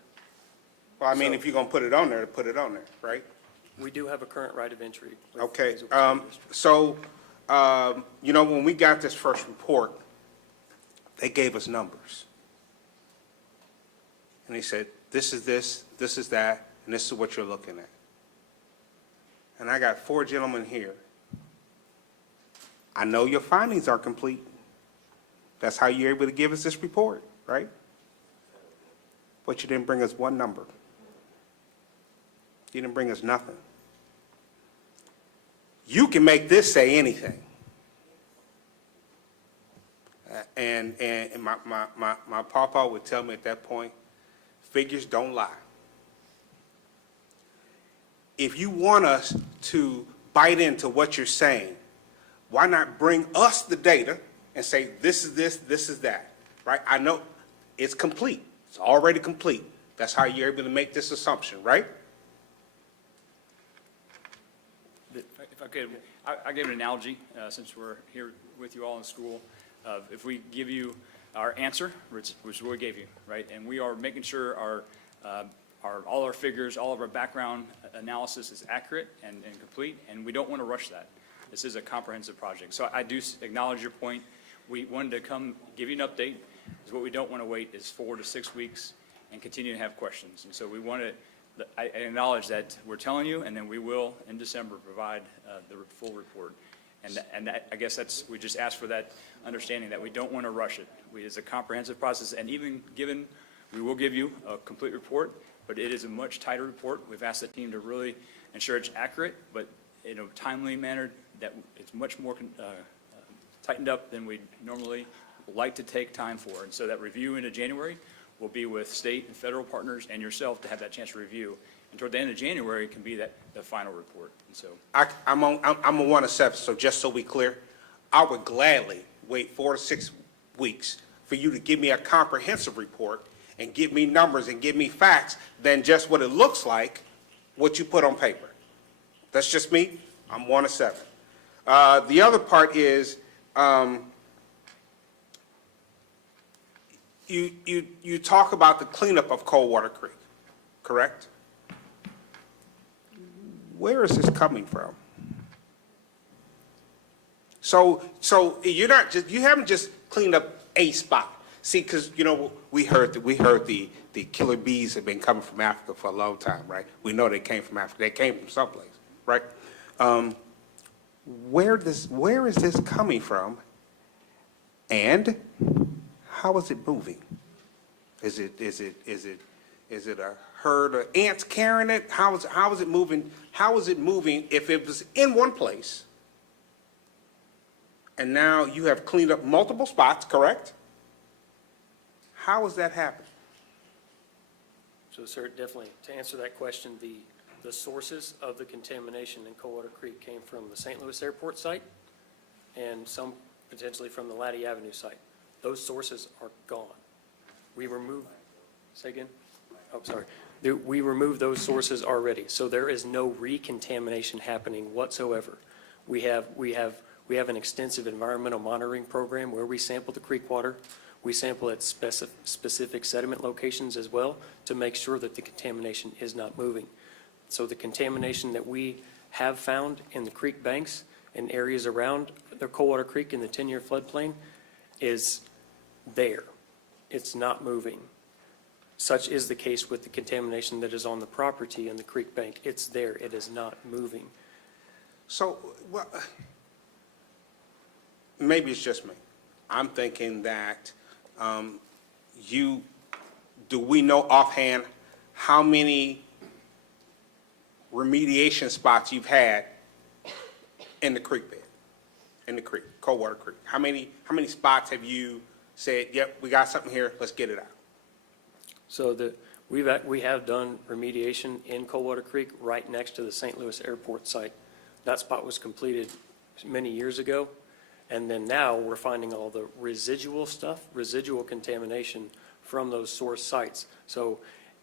Well, I mean, So- if you're going to put it on there, put it on there, right? We do have a current right of entry. with Okay. Hazelwood School District. So, you know, when we got this first report, they gave us numbers. And they said, this is this, this is that, and this is what you're looking at. And I got 4 gentlemen here. I know your findings are complete. That's how you're able to give us this report, right? But you didn't bring us one number. You didn't bring us nothing. You can make this say anything. And my papa would tell me at that point, figures don't lie. If you want us to bite into what you're saying, why not bring us the data and say, this is this, this is that, right? I know it's complete. It's already complete. That's how you're able to make this assumption, right? If I could, I gave an analogy, since we're here with you all in school, of if we give you our answer, which is what we gave you, right? And we are making sure all our figures, all of our background analysis is accurate and complete, and we don't want to rush that. This is a comprehensive project. So I do acknowledge your point. We wanted to come give you an update, because what we don't want to wait is 4 to 6 weeks and continue to have questions. And so we want to, I acknowledge that we're telling you, and then we will, in December, provide the full report. And that, I guess that's, we just ask for that understanding that we don't want to rush it. It's a comprehensive process, and even given, we will give you a complete report, but it is a much tighter report. We've asked the team to really ensure it's accurate, but in a timely manner, that it's much more tightened up than we normally like to take time for. And so that review into January will be with state and federal partners and yourself to have that chance to review. And toward the end of January can be the final report. And so I'm a 1 of 7, so just so we clear, I would gladly wait 4 to 6 weeks for you to give me a comprehensive report and give me numbers and give me facts than just what it looks like, what you put on paper. That's just me. I'm 1 of 7. The other part is, you talk about the cleanup of Coldwater Creek, correct? where is this coming from? So you're not just, you haven't just cleaned up a spot. See, because, you know, we heard the killer bees have been coming from Africa for a long time, right? We know they came from Africa. They came from someplace, right? Where is this coming from, and how is it moving? Is it a herd of ants carrying it? How is it moving? How is it moving if it was in one place, and now you have cleaned up multiple spots, correct? How is that happening? So, sir, definitely, to answer that question, the sources of the contamination in Coldwater Creek came from the St. Louis Airport site and some potentially from the Laddie Avenue site. Those sources are gone. We removed, say again? Oh, sorry. We removed those sources already, so there is no recontamination happening whatsoever. We have an extensive environmental monitoring program where we sample the creek water. We sample at specific sediment locations as well to make sure that the contamination is not moving. So the contamination that we have found in the creek banks and areas around the Coldwater Creek in the 10-year floodplain is there. It's not moving. Such is the case with the contamination that is on the property in the creek bank. It's there. It is not moving. So, well, maybe it's just me. I'm thinking that do we know offhand how many remediation spots you've had in the creek bed, in the creek, Coldwater Creek? How many spots have you said, yep, we got something here, let's get it out? So we have done remediation in Coldwater Creek right next to the St. Louis Airport site. That spot was completed many years ago. And then now we're finding all the residual stuff, residual contamination from those source sites. So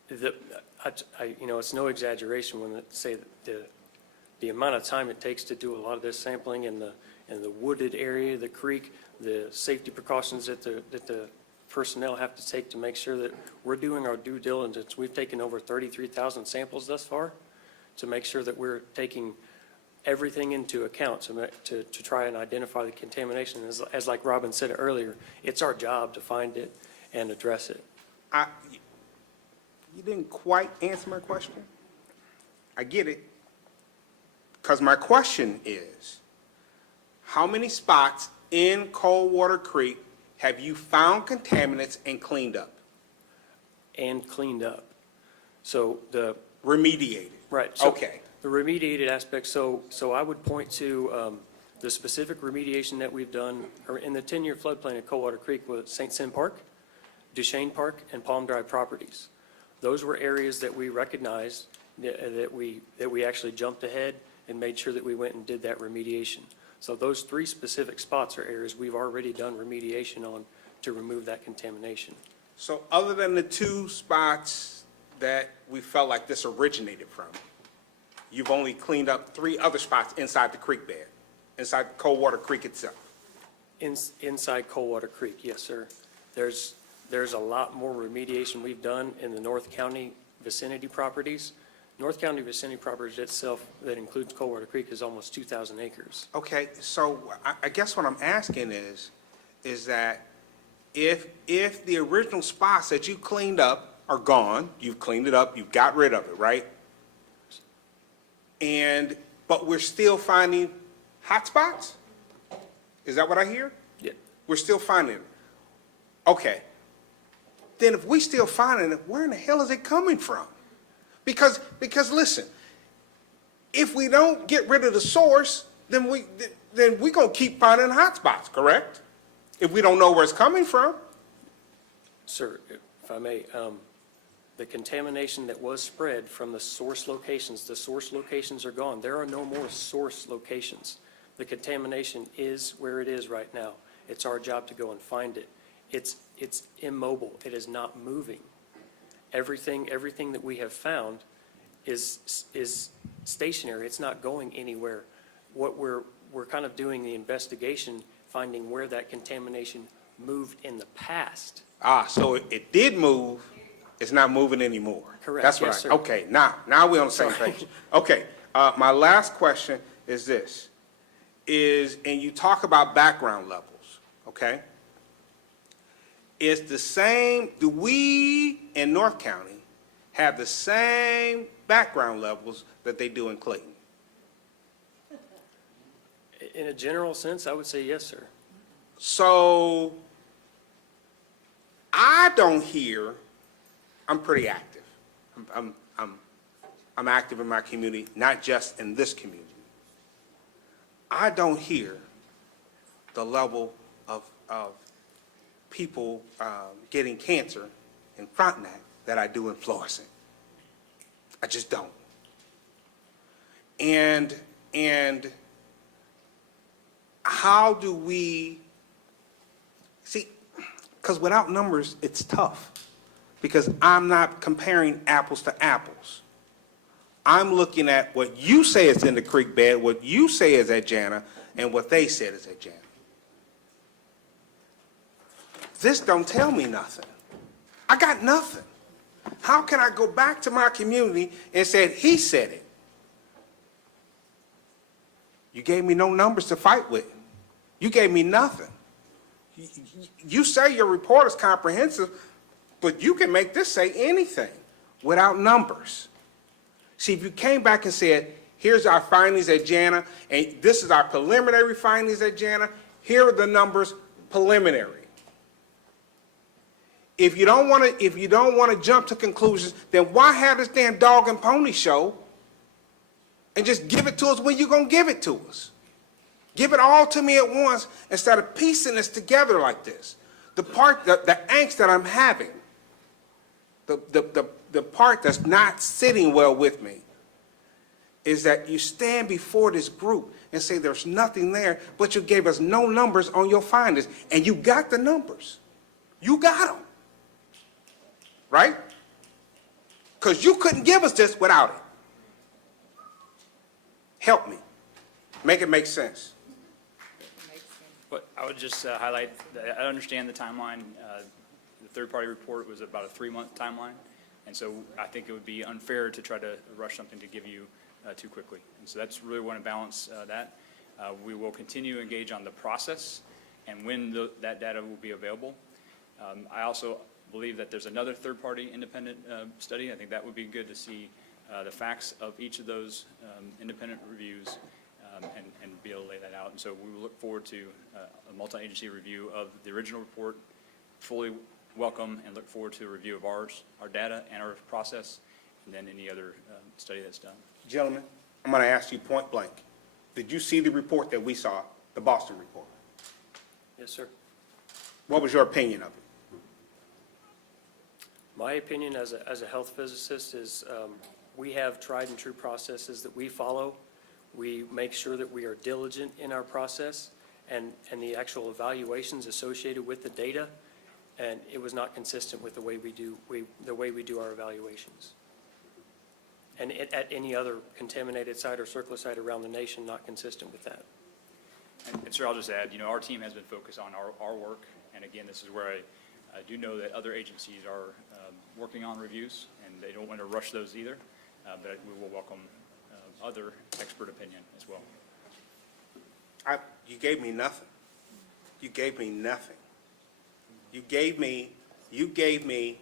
it's no exaggeration when I say that the amount of time it takes to do a lot of this sampling in the wooded area, the creek, the safety precautions that the personnel have to take to make sure that we're doing our due diligence. We've taken over 33,000 samples thus far to make sure that we're taking everything into account to try and identify the contamination. As like Robin said earlier, it's our job to find it and address it. You didn't quite answer my question. I get it. Because my question is, how many spots in Coldwater Creek have you found contaminants and cleaned up? And cleaned up. So remediated. Right. So okay. The remediated aspect, so I would point to the specific remediation that we've done in the 10-year floodplain at Coldwater Creek with St. Sim Park, Duchesne Park, and Palm Drive properties. Those were areas that we recognized that we actually jumped ahead and made sure that we went and did that remediation. So those three specific spots are areas we've already done remediation on to remove that contamination. So other than the two spots that we felt like this originated from, you've only cleaned up 3 other spots inside the creek bed, inside Coldwater Creek itself? Inside Coldwater Creek, yes, sir. There's a lot more remediation we've done in the North County vicinity properties. North County vicinity properties itself, that includes Coldwater Creek, is almost 2,000 acres. Okay, so I guess what I'm asking is that if the original spots that you cleaned up are gone, you've cleaned it up, you've got rid of it, right? But we're still finding hot spots? Is that what I hear? Yeah. We're still finding it. Okay. Then if we still finding it, where in the hell is it coming from? Because listen, if we don't get rid of the source, then we're going to keep finding hot spots, correct? If we don't know where it's coming from. Sir, if I may, the contamination that was spread from the source locations are gone. There are no more source locations. The contamination is where it is right now. It's our job to go and find it. It's immobile. It is not moving. Everything that we have found is stationary. It's not going anywhere. What we're kind of doing the investigation, finding where that contamination moved in the past. So it did move. It's not moving anymore. Correct. That's Yes, right. sir. Okay, now we're on the same page. Okay, My last question is this, and you talk about background levels, okay? It's the same, do we in North County have the same background levels that they do in Clayton? In a general sense, I would say yes, sir. So I don't hear, I'm pretty active. I'm active in my community, not just in this community. I don't hear the level of people getting cancer in Frontenac that I do in Florissant. I just don't. And how do we, see, because without numbers, it's tough. Because I'm not comparing apples to apples. I'm looking at what you say is in the creek bed, what you say is at Jana, and what they said is at Jana. This don't tell me nothing. I got nothing. How can I go back to my community and say, he said it? You gave me no numbers to fight with. You gave me nothing. You say your report is comprehensive, but you can make this say anything without numbers. See, if you came back and said, here's our findings at Jana, and this is our preliminary findings at Jana, here are the numbers preliminary. If you don't want to jump to conclusions, then why have this damn dog and pony show and just give it to us when you're going to give it to us? Give it all to me at once instead of piecing this together like this. The angst that I'm having, the part that's not sitting well with me is that you stand before this group and say there's nothing there, but you gave us no numbers on your findings, and you got the numbers. You got them. Right? Because you couldn't give us this without it. Help me. Make it make sense. But I would just highlight that I understand the timeline. The third-party report was about a 3-month timeline, and so I think it would be unfair to try to rush something to give you too quickly. And so that's really want to balance that. We will continue to engage on the process and when that data will be available. I also believe that there's another third-party independent study. I think that would be good to see the facts of each of those independent reviews and be able to lay that out. And so we will look forward to a multi-agency review of the original report, fully welcome and look forward to a review of our data and our process, and then any other study that's done. Gentlemen, I'm going to ask you point blank. Did you see the report that we saw, the Boston report? Yes, sir. What was your opinion of it? My opinion as a health physicist is we have tried and true processes that we follow. We make sure that we are diligent in our process and the actual evaluations associated with the data, and it was not consistent with the way we do our evaluations. And at any other contaminated site or circular site around the nation, not consistent with that. And sir, I'll just add, our team has been focused on our work, and again, this is where I do know that other agencies are working on reviews, and they don't want to rush those either, but we will welcome other expert opinion as well. You gave me nothing. You gave me nothing. You gave me,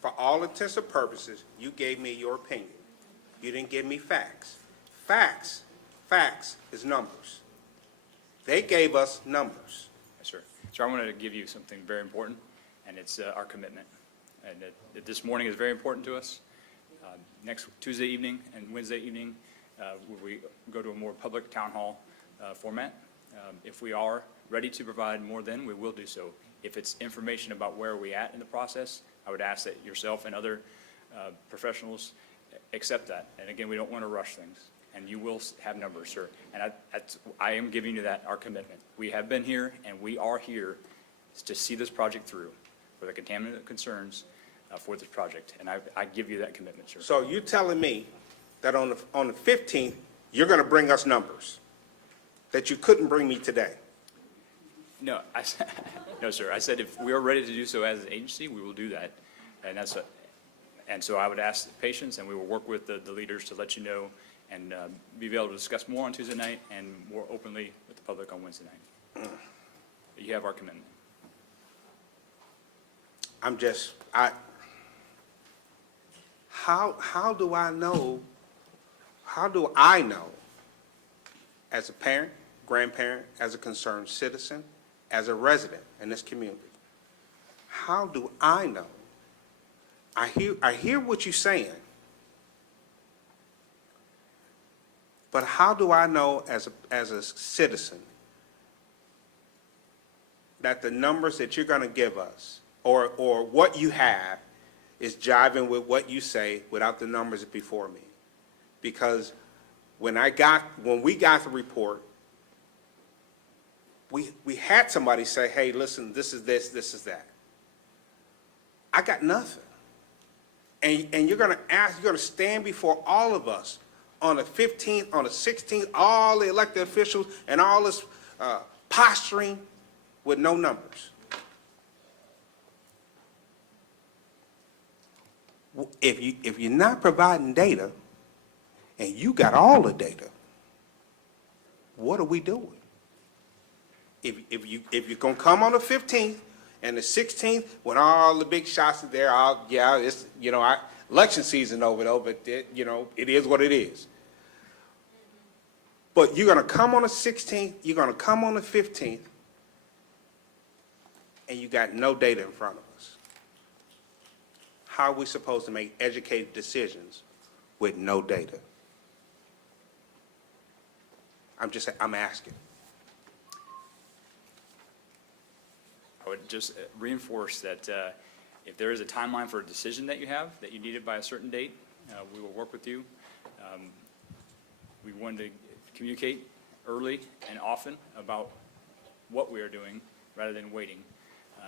for all intents and purposes, you gave me your opinion. You didn't give me facts. Facts is numbers. They gave us numbers. Yes, sir. So I wanted to give you something very important, and it's our commitment. And that this morning is very important to us. Next Tuesday evening and Wednesday evening, we go to a more public town hall format. If we are ready to provide more, then we will do so. If it's information about where we're at in the process, I would ask that yourself and other professionals accept that. And again, we don't want to rush things. And you will have numbers, sir. And I am giving you our commitment. We have been here, and we are here to see this project through for the contaminant concerns for this project. And I give you that commitment, sir. So you're telling me that on the 15th, you're going to bring us numbers that you couldn't bring me today? No, no, sir. I said if we are ready to do so as an agency, we will do that. And so I would ask patience, and we will work with the leaders to let you know and be able to discuss more on Tuesday night and more openly with the public on Wednesday night. You have our commitment. How do I know as a parent, grandparent, as a concerned citizen, as a resident in this community? How do I know? I hear what you're saying, but how do I know as a citizen that the numbers that you're going to give us or what you have is jiving with what you say without the numbers before me? Because when we got the report, we had somebody say, hey, listen, this is this is that. I got nothing. And you're going to stand before all of us on the 15th, on the 16th, all the elected officials and all this posturing with no numbers. If you're not providing data and you got all the data, what are we doing? If you're going to come on the 15th and the 16th, when all the big shots are there, it's, election season over though, but it is what it is. But you're going to come on the 16th, you're going to come on the 15th, and you got no data in front of us. How are we supposed to make educated decisions with no data? I'm asking. I would just reinforce that if there is a timeline for a decision that you have, that you need it by a certain date, we will work with you. We want to communicate early and often about what we are doing rather than waiting.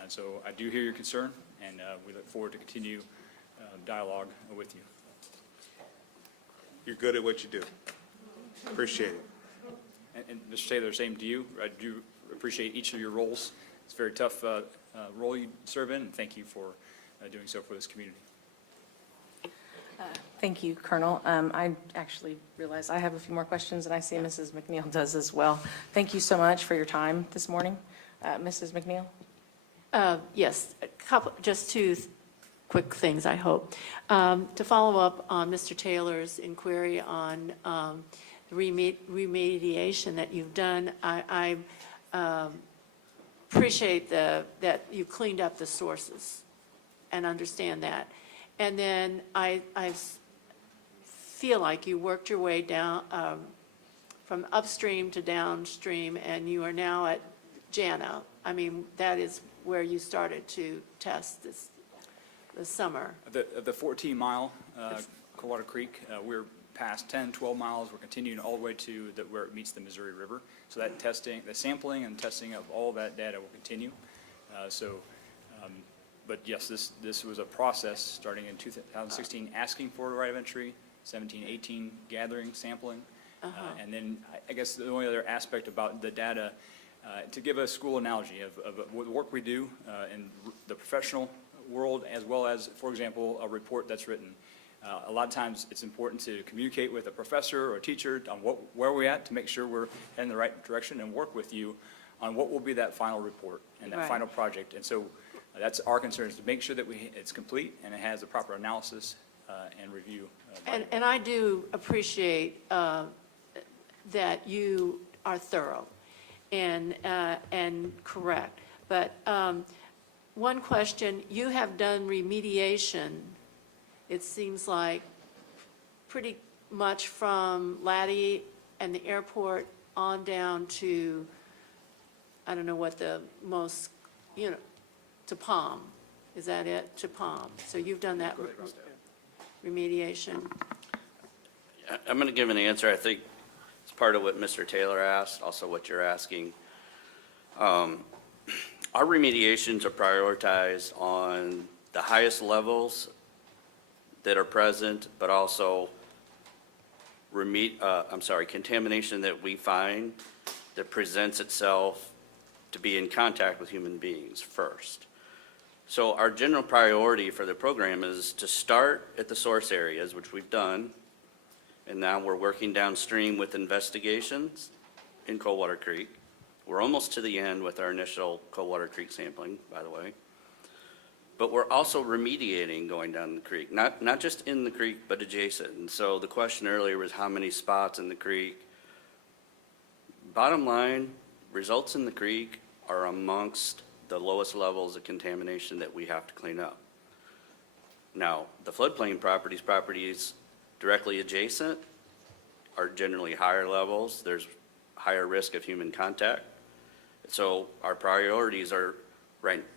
So I do hear your concern, and we look forward to continue dialogue with you. You're good at what you do. Appreciate it. And Mr. Taylor, same to you. I do appreciate each of your roles. It's a very tough role you serve in, and thank you for doing so for this community. Thank you, Colonel. I actually realize I have a few more questions, and I see Mrs. McNeil does as well. Thank you so much for your time this morning. Mrs. McNeil? Yes, just two quick things, I hope. To follow up on Mr. Taylor's inquiry on remediation that you've done, I appreciate that you cleaned up the sources and understand that. And then I feel like you worked your way down from upstream to downstream, and you are now at Jana. I mean, that is where you started to test this summer. The 14-mile Coldwater Creek, we're past 10, 12 miles. We're continuing all the way to where it meets the Missouri River. So that testing, the sampling and testing of all that data will continue. But yes, this was a process starting in 2016, asking for the right of entry, 17, 18, gathering, sampling. And then I guess the only other aspect about the data, to give a school analogy of the work we do in the professional world, as well as, for example, a report that's written. A lot of times it's important to communicate with a professor or a teacher on where we're at to make sure we're heading in the right direction, and work with you on what will be that final report and that final project. And so that's our concern, is to make sure that it's complete and it has the proper analysis and review. And I do appreciate that you are thorough and correct. But one question, you have done remediation, it seems like, pretty much from Laddie and the airport on down to, I don't know what the most, to Palm. Is that it? To Palm. So you've done that remediation? I'm going to give an answer. I think it's part of what Mr. Taylor asked, also what you're asking. Our remediations are prioritized on the highest levels that are present, but also contamination that we find that presents itself to be in contact with human beings first. So our general priority for the program is to start at the source areas, which we've done, and now we're working downstream with investigations in Coldwater Creek. We're almost to the end with our initial Coldwater Creek sampling, by the way. But we're also remediating going down the creek, not just in the creek, but adjacent. And so the question earlier was how many spots in the creek. Bottom line, results in the creek are amongst the lowest levels of contamination that we have to clean up. Now, the floodplain properties directly adjacent are generally higher levels. There's higher risk of human contact. So our priorities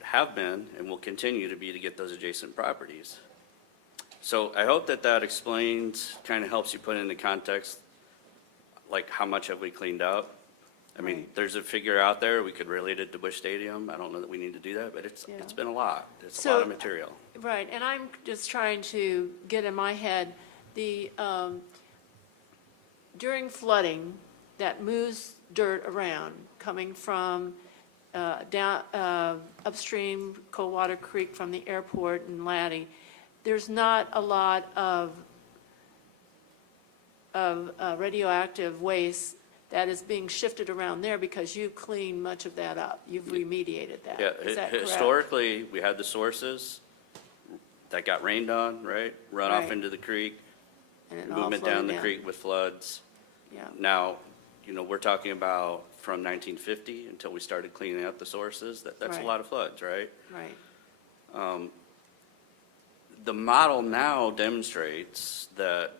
have been and will continue to be to get those adjacent properties. So I hope that explains, kind of helps you put into context, like how much have we cleaned up? I mean, there's a figure out there, we could relate it to Busch Stadium. I don't know that we need to do that, but it's been a lot. It's a lot of material. Right, and I'm just trying to get in my head, during flooding that moves dirt around, coming from down upstream Coldwater Creek from the airport in Laddie, there's not a lot of radioactive waste that is being shifted around there because you've cleaned much of that up. You've remediated that. Yeah, Is that correct? historically, we had the sources that got rained on, right? Run off Right. into the creek, And it all movement flowed down the in. creek with floods. Yeah, Now, we're talking about from 1950 until we started cleaning up the sources. That's a Right. lot of floods, right? right. The model now demonstrates that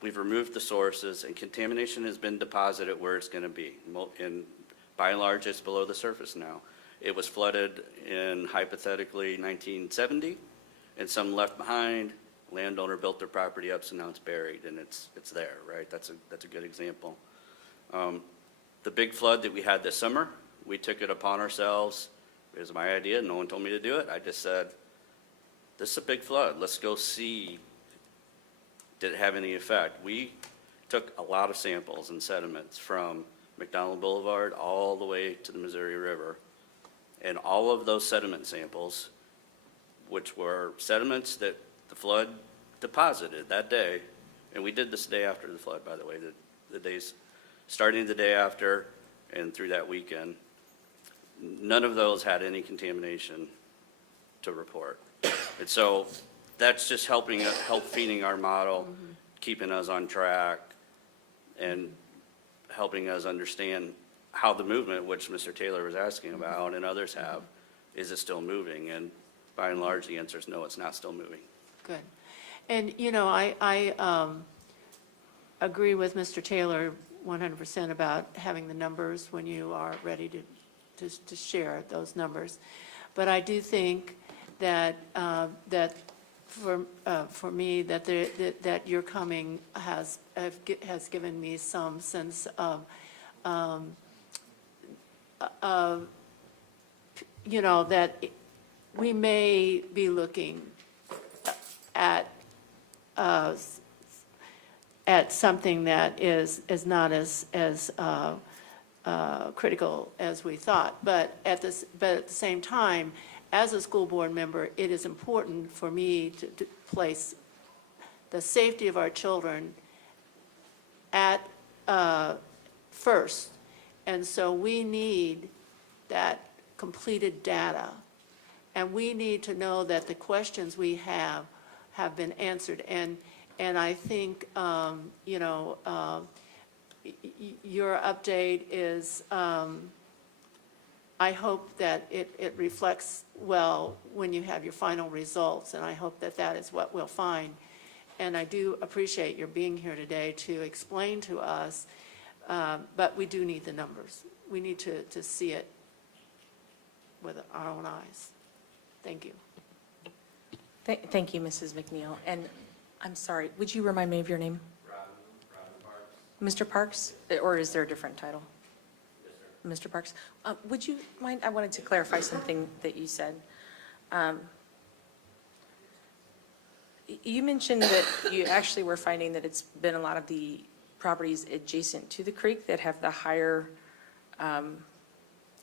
we've removed the sources and contamination has been deposited where it's going to be. And by and large, it's below the surface now. It was flooded in hypothetically 1970 and some left behind. Landowner built their property up, so now it's buried and it's there, right? That's a good example. The big flood that we had this summer, we took it upon ourselves. It was my idea. No one told me to do it. I just said, this is a big flood. Let's go see, did it have any effect? We took a lot of samples and sediments from McDonald Boulevard all the way to the Missouri River. And all of those sediment samples, which were sediments that the flood deposited that day, and we did this the day after the flood, by the way, the days starting the day after and through that weekend, none of those had any contamination to report. And so that's just help feeding our model, keeping us on track, and helping us understand how the movement, which Mr. Taylor was asking about and others have, is it still moving? And by and large, the answer is no, it's not still moving. Good. And, I agree with Mr. Taylor 100% about having the numbers when you are ready to share those numbers. But I do think that, for me, that your coming has given me some sense of, that we may be looking at something that is not as critical as we thought. But at the same time, as a school board member, it is important for me to place the safety of our children at first. And so we need that completed data. And we need to know that the questions we have been answered. And I think, your update is, I hope that it reflects well when you have your final results, and I hope that is what we'll find. And I do appreciate your being here today to explain to us, but we do need the numbers. We need to see it with our own eyes. Thank you. Thank you, Mrs. McNeil. And I'm sorry, would you remind me of your name? Mr. Parks, or is there a different title? Mr. Parks, would you mind, I wanted to clarify something that you said. You mentioned that you actually were finding that it's been a lot of the properties adjacent to the creek that have the higher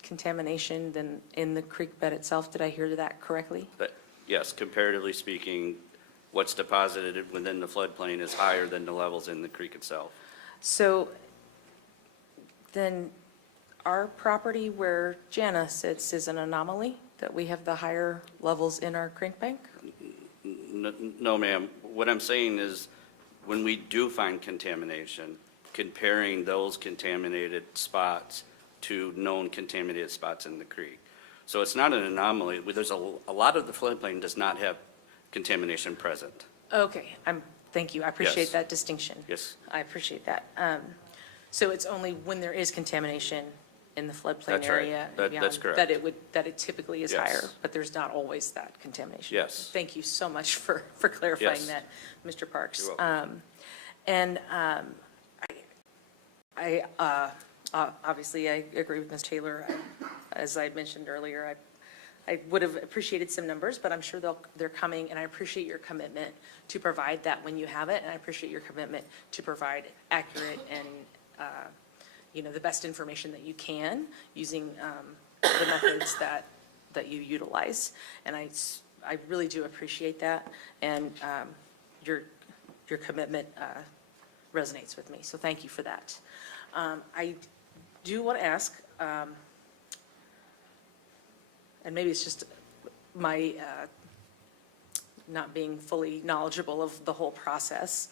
contamination than in the creek bed itself. Did I hear that correctly? But yes, comparatively speaking, what's deposited within the floodplain is higher than the levels in the creek itself. So then our property where Jana sits is an anomaly, that we have the higher levels in our creek bank? No, ma'am. What I'm saying is, when we do find contamination, comparing those contaminated spots to known contaminated spots in the creek. So it's not an anomaly. There's a lot of the floodplain does not have contamination present. Okay, thank you. I appreciate Yes. that distinction. Yes. I appreciate that. So it's only when there is contamination in the floodplain That's right. area? That's beyond, correct. That it typically is Yes. higher, but there's not always that contamination? Yes. Thank you so much for clarifying Yes. that, Mr. Parks. You're welcome. Obviously, I agree with Ms. Taylor. As I mentioned earlier, I would have appreciated some numbers, but I'm sure they're coming, and I appreciate your commitment to provide that when you have it, and I appreciate your commitment to provide accurate and, the best information that you can using the methods that you utilize. And I really do appreciate that, and your commitment resonates with me, so thank you for that. I do want to ask, and maybe it's just my not being fully knowledgeable of the whole process,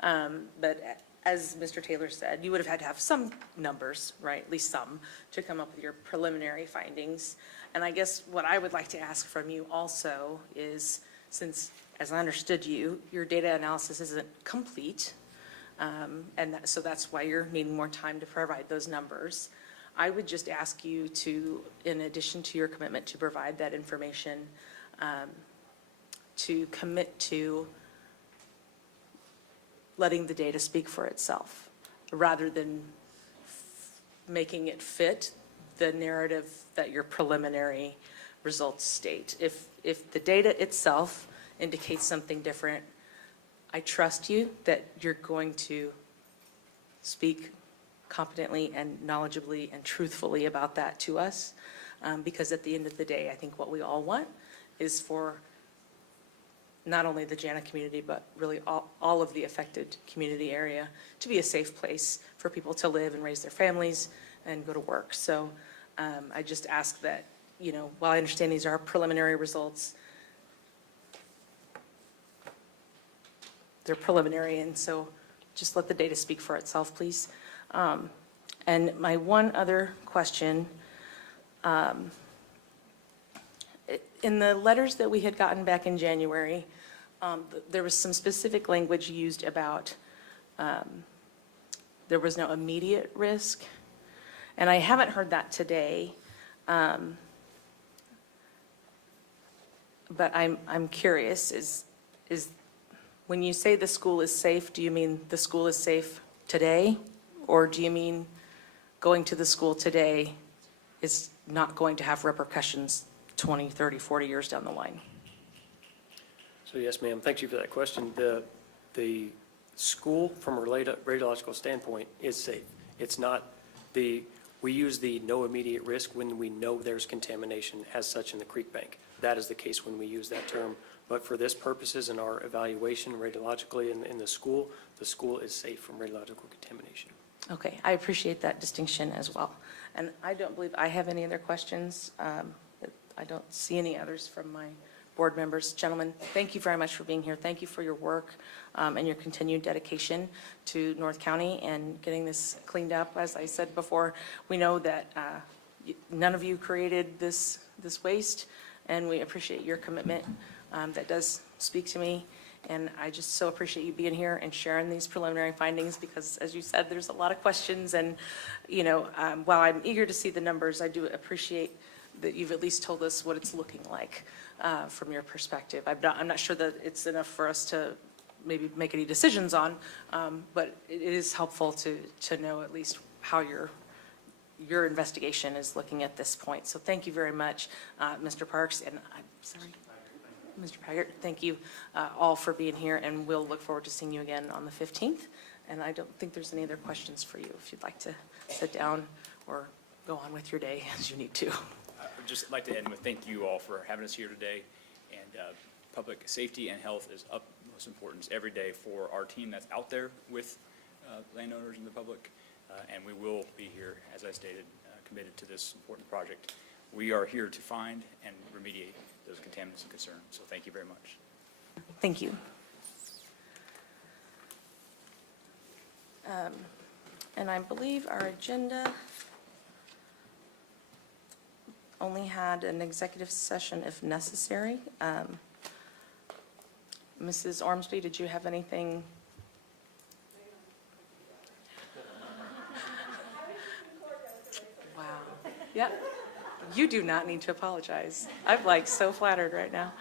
but as Mr. Taylor said, you would have had to have some numbers, right, at least some, to come up with your preliminary findings. And I guess what I would like to ask from you also is, since, as I understood you, your data analysis isn't complete, so that's why you're needing more time to provide those numbers. I would just ask you to, in addition to your commitment to provide that information, to commit to letting the data speak for itself, rather than making it fit the narrative that your preliminary results state. If the data itself indicates something different, I trust you that you're going to speak competently and knowledgeably and truthfully about that to us, because at the end of the day, I think what we all want is for not only the Jana community, but really all of the affected community area to be a safe place for people to live and raise their families and go to work. So I just ask that, while I understand these are preliminary results, they're preliminary, and so just let the data speak for itself, please. And my one other question, in the letters that we had gotten back in January, there was some specific language used about there was no immediate risk, and I haven't heard that today. But I'm curious, is when you say the school is safe, do you mean the school is safe today? Or do you mean going to the school today is not going to have repercussions 20, 30, 40 years down the line? So yes, ma'am, thank you for that question. The school, from a radiological standpoint, is safe. It's not we use the no immediate risk when we know there's contamination as such in the creek bank. That is the case when we use that term. But for this purposes in our evaluation radiologically in the school is safe from radiological contamination. Okay, I appreciate that distinction as well. And I don't believe I have any other questions. I don't see any others from my board members. Gentlemen, thank you very much for being here. Thank you for your work and your continued dedication to North County and getting this cleaned up. As I said before, we know that none of you created this waste, and we appreciate your commitment. That does speak to me, and I just so appreciate you being here and sharing these preliminary findings, because as you said, there's a lot of questions, and while I'm eager to see the numbers, I do appreciate that you've at least told us what it's looking like from your perspective. I'm not sure that it's enough for us to maybe make any decisions on, but it is helpful to know at least how your investigation is looking at this point. So thank you very much, Mr. Parks, and I'm sorry, Mr. Paggart, thank you all for being here, and we'll look forward to seeing you again on the 15th. And I don't think there's any other questions for you if you'd like to sit down or go on with your day as you need to. I'd just like to end with thank you all for having us here today, and public safety and health is of utmost importance every day for our team that's out there with landowners and the public, and we will be here, as I stated, committed to this important project. We are here to find and remediate those contaminants and concerns, so thank you very much. Thank you. And I believe our agenda only had an executive session if necessary. Mrs. Ormsby, did you have anything? Wow. Yep. You do not need to apologize. I'm like so flattered right now.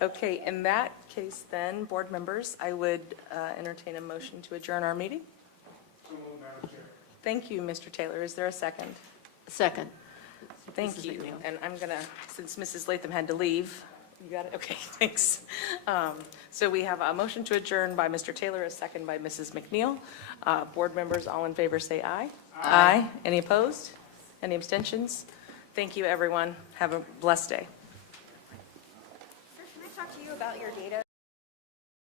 Okay, in that case then, board members, I would entertain a motion to adjourn our meeting. Thank you, Mr. Taylor. Is there a second? Second. Thank Mrs. you. McNeil. And I'm going to, since Mrs. Latham had to leave, you got it? Okay, thanks. So we have a motion to adjourn by Mr. Taylor, a second by Mrs. McNeil. Board members, all in favor, say aye. Aye. Any opposed? Any abstentions? Thank you, everyone. Have a blessed day. Can I talk to you about your data?